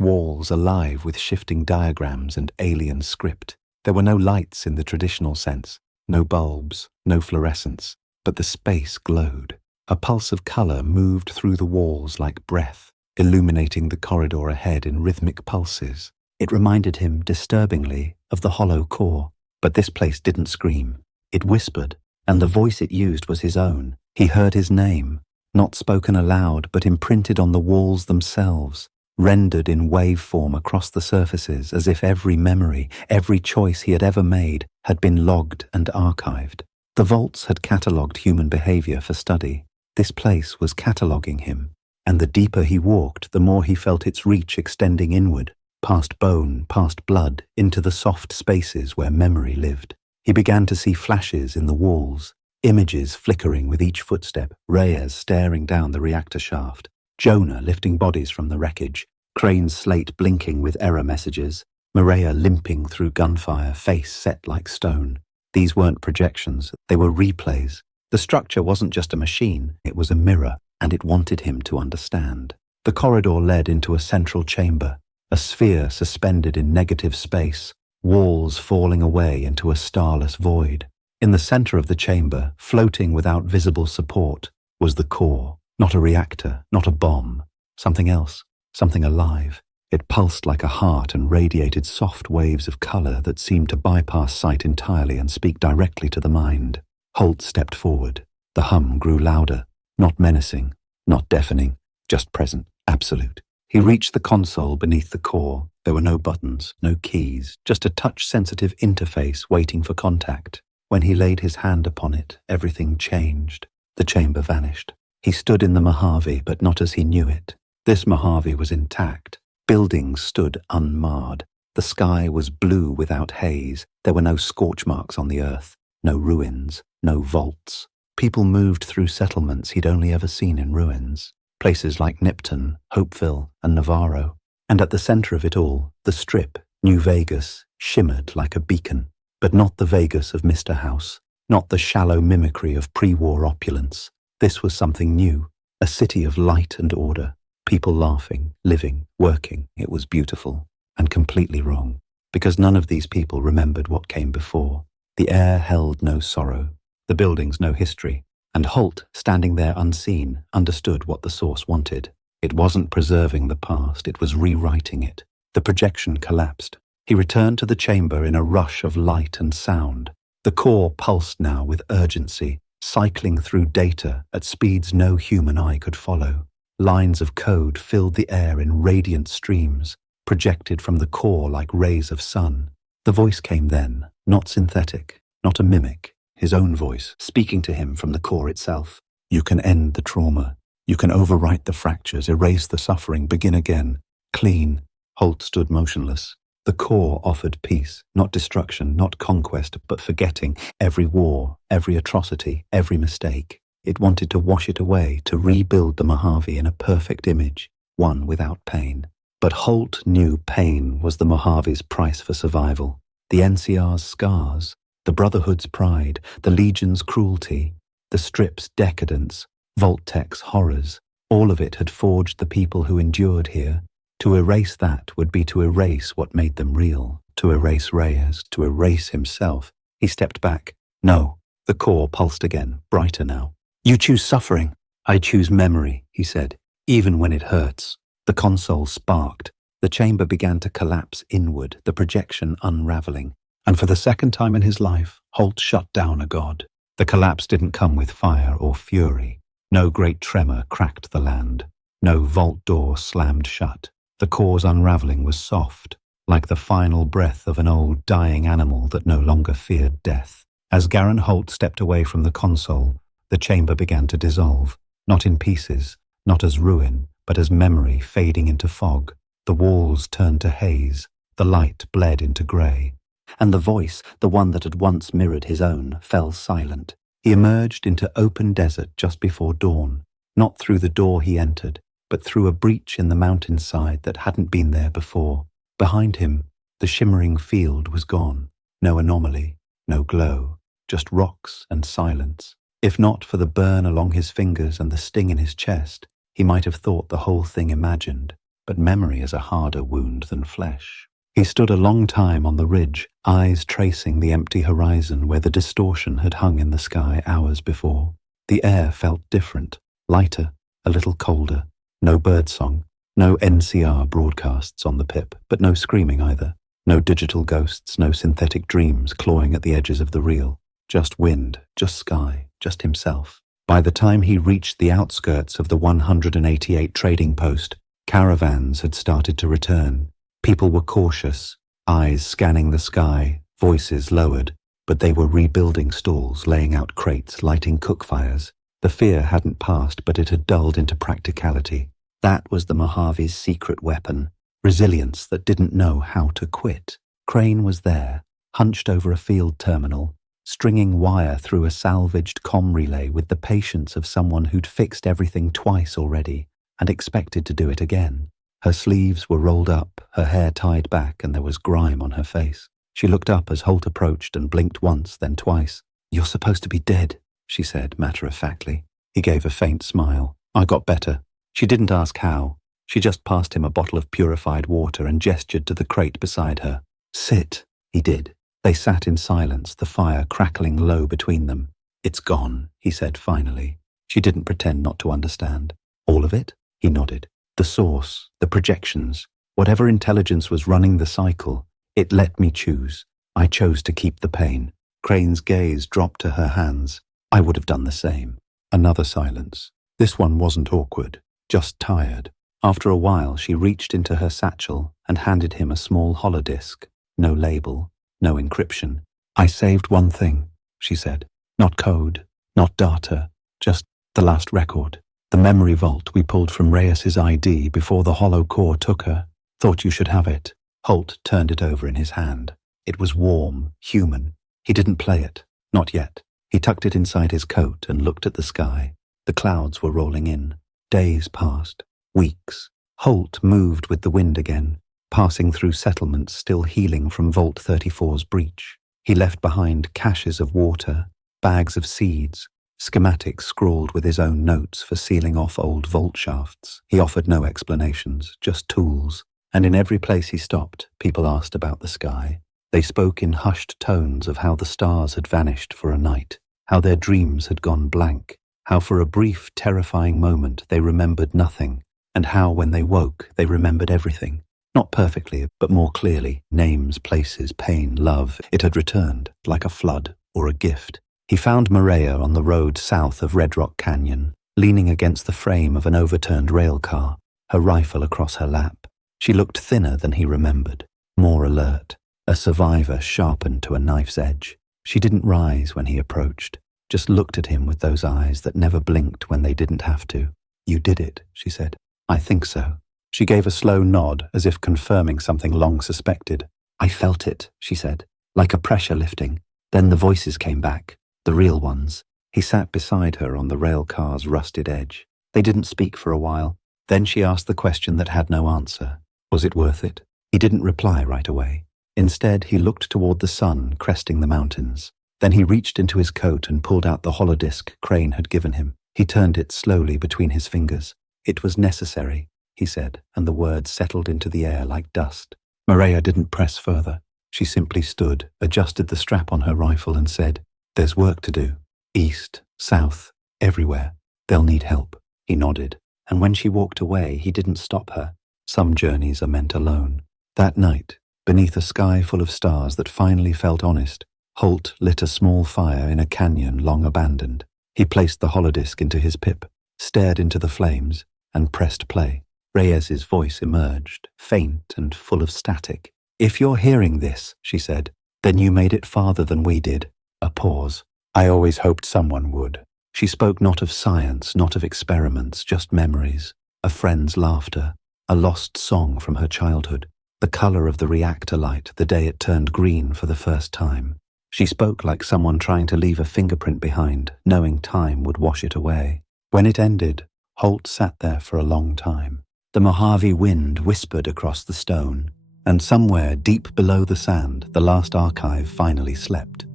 walls alive with shifting diagrams and alien script. There were no lights in the traditional sense, no bulbs, no fluorescence, but the space glowed. A pulse of color moved through the walls like breath, illuminating the corridor ahead in rhythmic pulses. It reminded him disturbingly of the hollow core, but this place didn't scream. It whispered, and the voice it used was his own. He heard his name, not spoken aloud but imprinted on the walls themselves, rendered in waveform across the surfaces as if every memory, every choice he had ever made had been logged and archived. The vaults had catalogued human behavior for study. This place was cataloguing him, and the deeper he walked, the more he felt its reach extending inward, past bone, past blood, into the soft spaces where memory lived. He began to see flashes in the walls, images flickering with each footstep, Reyes staring down the reactor shaft, Jonah lifting bodies from the wreckage, Crane's slate blinking with error messages, Maria limping through gunfire, face set like stone. These weren't projections, they were replays. The structure wasn't just a machine, it was a mirror, and it wanted him to understand. The corridor led into a central chamber, a sphere suspended in negative space, walls falling away into a starless void. In the center of the chamber, floating without visible support, was the core. Not a reactor, not a bomb. Something else, something alive. It pulsed like a heart and radiated soft waves of color that seemed to bypass sight entirely and speak directly to the mind. Holt stepped forward. The hum grew louder, not menacing, not deafening, just present, absolute. He reached the console beneath the core. There were no buttons, no keys, just a touch-sensitive interface waiting for contact. When he laid his hand upon it, everything changed. The chamber vanished. He stood in the Mojave, but not as he knew it. This Mojave was intact. Buildings stood unmarred. The sky was blue without haze. There were no scorch marks on the earth, no ruins, no vaults. People moved through settlements he'd only ever seen in ruins. Places like Nipton, Hopeville, and Navarro. And at the center of it all, the Strip, New Vegas, shimmered like a beacon. But not the Vegas of Mr. House, not the shallow mimicry of pre-war opulence. This was something new, a city of light and order. People laughing, living, working. It was beautiful, and completely wrong, because none of these people remembered what came before. The air held no sorrow, the buildings no history, and Holt, standing there unseen, understood what the source wanted. It wasn't preserving the past, it was rewriting it. The projection collapsed. He returned to the chamber in a rush of light and sound. The core pulsed now with urgency, cycling through data at speeds no human eye could follow. Lines of code filled the air in radiant streams, projected from the core like rays of sun. The voice came then, not synthetic, not a mimic, his own voice, speaking to him from the core itself. You can end the trauma. You can overwrite the fractures, erase the suffering, begin again. Clean. Holt stood motionless. The core offered peace, not destruction, not conquest, but forgetting every war, every atrocity, every mistake. It wanted to wash it away, to rebuild the Mojave in a perfect image, one without pain. But Holt knew pain was the Mojave's price for survival. The NCR's scars, the Brotherhood's pride, the Legion's cruelty, the Strip's decadence, Vault-Tech's horrors, all of it had forged the people who endured here. To erase that would be to erase what made them real, to erase Reyes, to erase himself. He stepped back. No, the core pulsed again, brighter now. You choose suffering. I choose memory, he said, even when it hurts. The console sparked. The chamber began to collapse inward, the projection unraveling. And for the second time in his life, Holt shut down a god. The collapse didn't come with fire or fury. No great tremor cracked the land. No vault door slammed shut. The core's unraveling was soft, like the final breath of an old dying animal that no longer feared death. As Garan Holt stepped away from the console, the chamber began to dissolve, not in pieces, not as ruin, but as memory fading into fog. The walls turned to haze, the light bled into grey. And the voice, the one that had once mirrored his own, fell silent. He emerged into open desert just before dawn, not through the door he entered, but through a breach in the mountainside that hadn't been there before. Behind him, the shimmering field was gone. No anomaly, no glow, just rocks and silence. If not for the burn along his fingers and the sting in his chest, he might have thought the whole thing imagined, but memory is a harder wound than flesh. He stood a long time on the ridge, eyes tracing the empty horizon where the distortion had hung in the sky hours before. The air felt different, lighter, a little colder. No birdsong, no NCR broadcasts on the pip, but no screaming either. No digital ghosts, no synthetic dreams clawing at the edges of the reel. Just wind, just sky, just himself. By the time he reached the outskirts of the 188 trading post, caravans had started to return. People were cautious, eyes scanning the sky, voices lowered, but they were rebuilding stalls, laying out crates, lighting cook fires. The fear hadn't passed, but it had dulled into practicality. That was the Mojave's secret weapon, resilience that didn't know how to quit. Crane was there, hunched over a field terminal, stringing wire through a salvaged comm relay with the patience of someone who'd fixed everything twice already and expected to do it again. Her sleeves were rolled up, her hair tied back, and there was grime on her face. She looked up as Holt approached and blinked once, then twice. "You're supposed to be dead," she said matter-of-factly. He gave a faint smile. "I got better." She didn't ask how. She just passed him a bottle of purified water and gestured to the crate beside her. "Sit." He did. They sat in silence, the fire crackling low between them. "It's gone," he said finally. She didn't pretend not to understand. "All of it?" He nodded. "The source, the projections, whatever intelligence was running the cycle, it let me choose. I chose to keep the pain." Crane's gaze dropped to her hands. "I would have done the same." Another silence. This one wasn't awkward, just tired. After a while, she reached into her satchel and handed him a small holodisc. No label, no encryption. "I saved one thing," she said. "Not code, not data, just the last record. The memory vault we pulled from Reyes's ID before the hollow core took her. Thought you should have it." Holt turned it over in his hand. It was warm, human. He didn't play it, not yet. He tucked it inside his coat and looked at the sky. The clouds were rolling in. Days passed. Weeks. Holt moved with the wind again, passing through settlements still healing from Vault 34's breach. He left behind caches of water, bags of seeds, schematics scrawled with his own notes for sealing off old vault shafts. He offered no explanations, just tools. And in every place he stopped, people asked about the sky. They spoke in hushed tones of how the stars had vanished for a night, how their dreams had gone blank, how for a brief, terrifying moment they remembered nothing, and how when they woke they remembered everything. Not perfectly, but more clearly. Names, places, pain, love. It had returned, like a flood or a gift. He found Maria on the road south of Red Rock Canyon, leaning against the frame of an overturned rail car, her rifle across her lap. She looked thinner than he remembered, more alert, a survivor sharpened to a knife's edge. She didn't rise when he approached, just looked at him with those eyes that never blinked when they didn't have to. "You did it," she said. "I think so." She gave a slow nod, as if confirming something long suspected. "I felt it," she said, like a pressure lifting. Then the voices came back, the real ones. He sat beside her on the rail car's rusted edge. They didn't speak for a while. Then she asked the question that had no answer. Was it worth it? He didn't reply right away. Instead, he looked toward the sun cresting the mountains. Then he reached into his coat and pulled out the holodisc Crane had given him. He turned it slowly between his fingers. "It was necessary," he said, and the words settled into the air like dust. Maria didn't press further. She simply stood, adjusted the strap on her rifle and said, "There's work to do. East, south, everywhere. They'll need help." He nodded, and when she walked away, he didn't stop her. Some journeys are meant alone. That night, beneath a sky full of stars that finally felt honest, Holt lit a small fire in a canyon long abandoned. He placed the holodisc into his pip, stared into the flames, and pressed play. Reyes's voice emerged, faint and full of static. "If you're hearing this," she said, "then you made it farther than we did." A pause. "I always hoped someone would." She spoke not of science, not of experiments, just memories. A friend's laughter, a lost song from her childhood, the color of the reactor light the day it turned green for the first time. She spoke like someone trying to leave a fingerprint behind, knowing time would wash it away. When it ended, Holt sat there for a long time. The Mojave wind whispered across the stone, and somewhere deep below the sand, the last archive finally slept.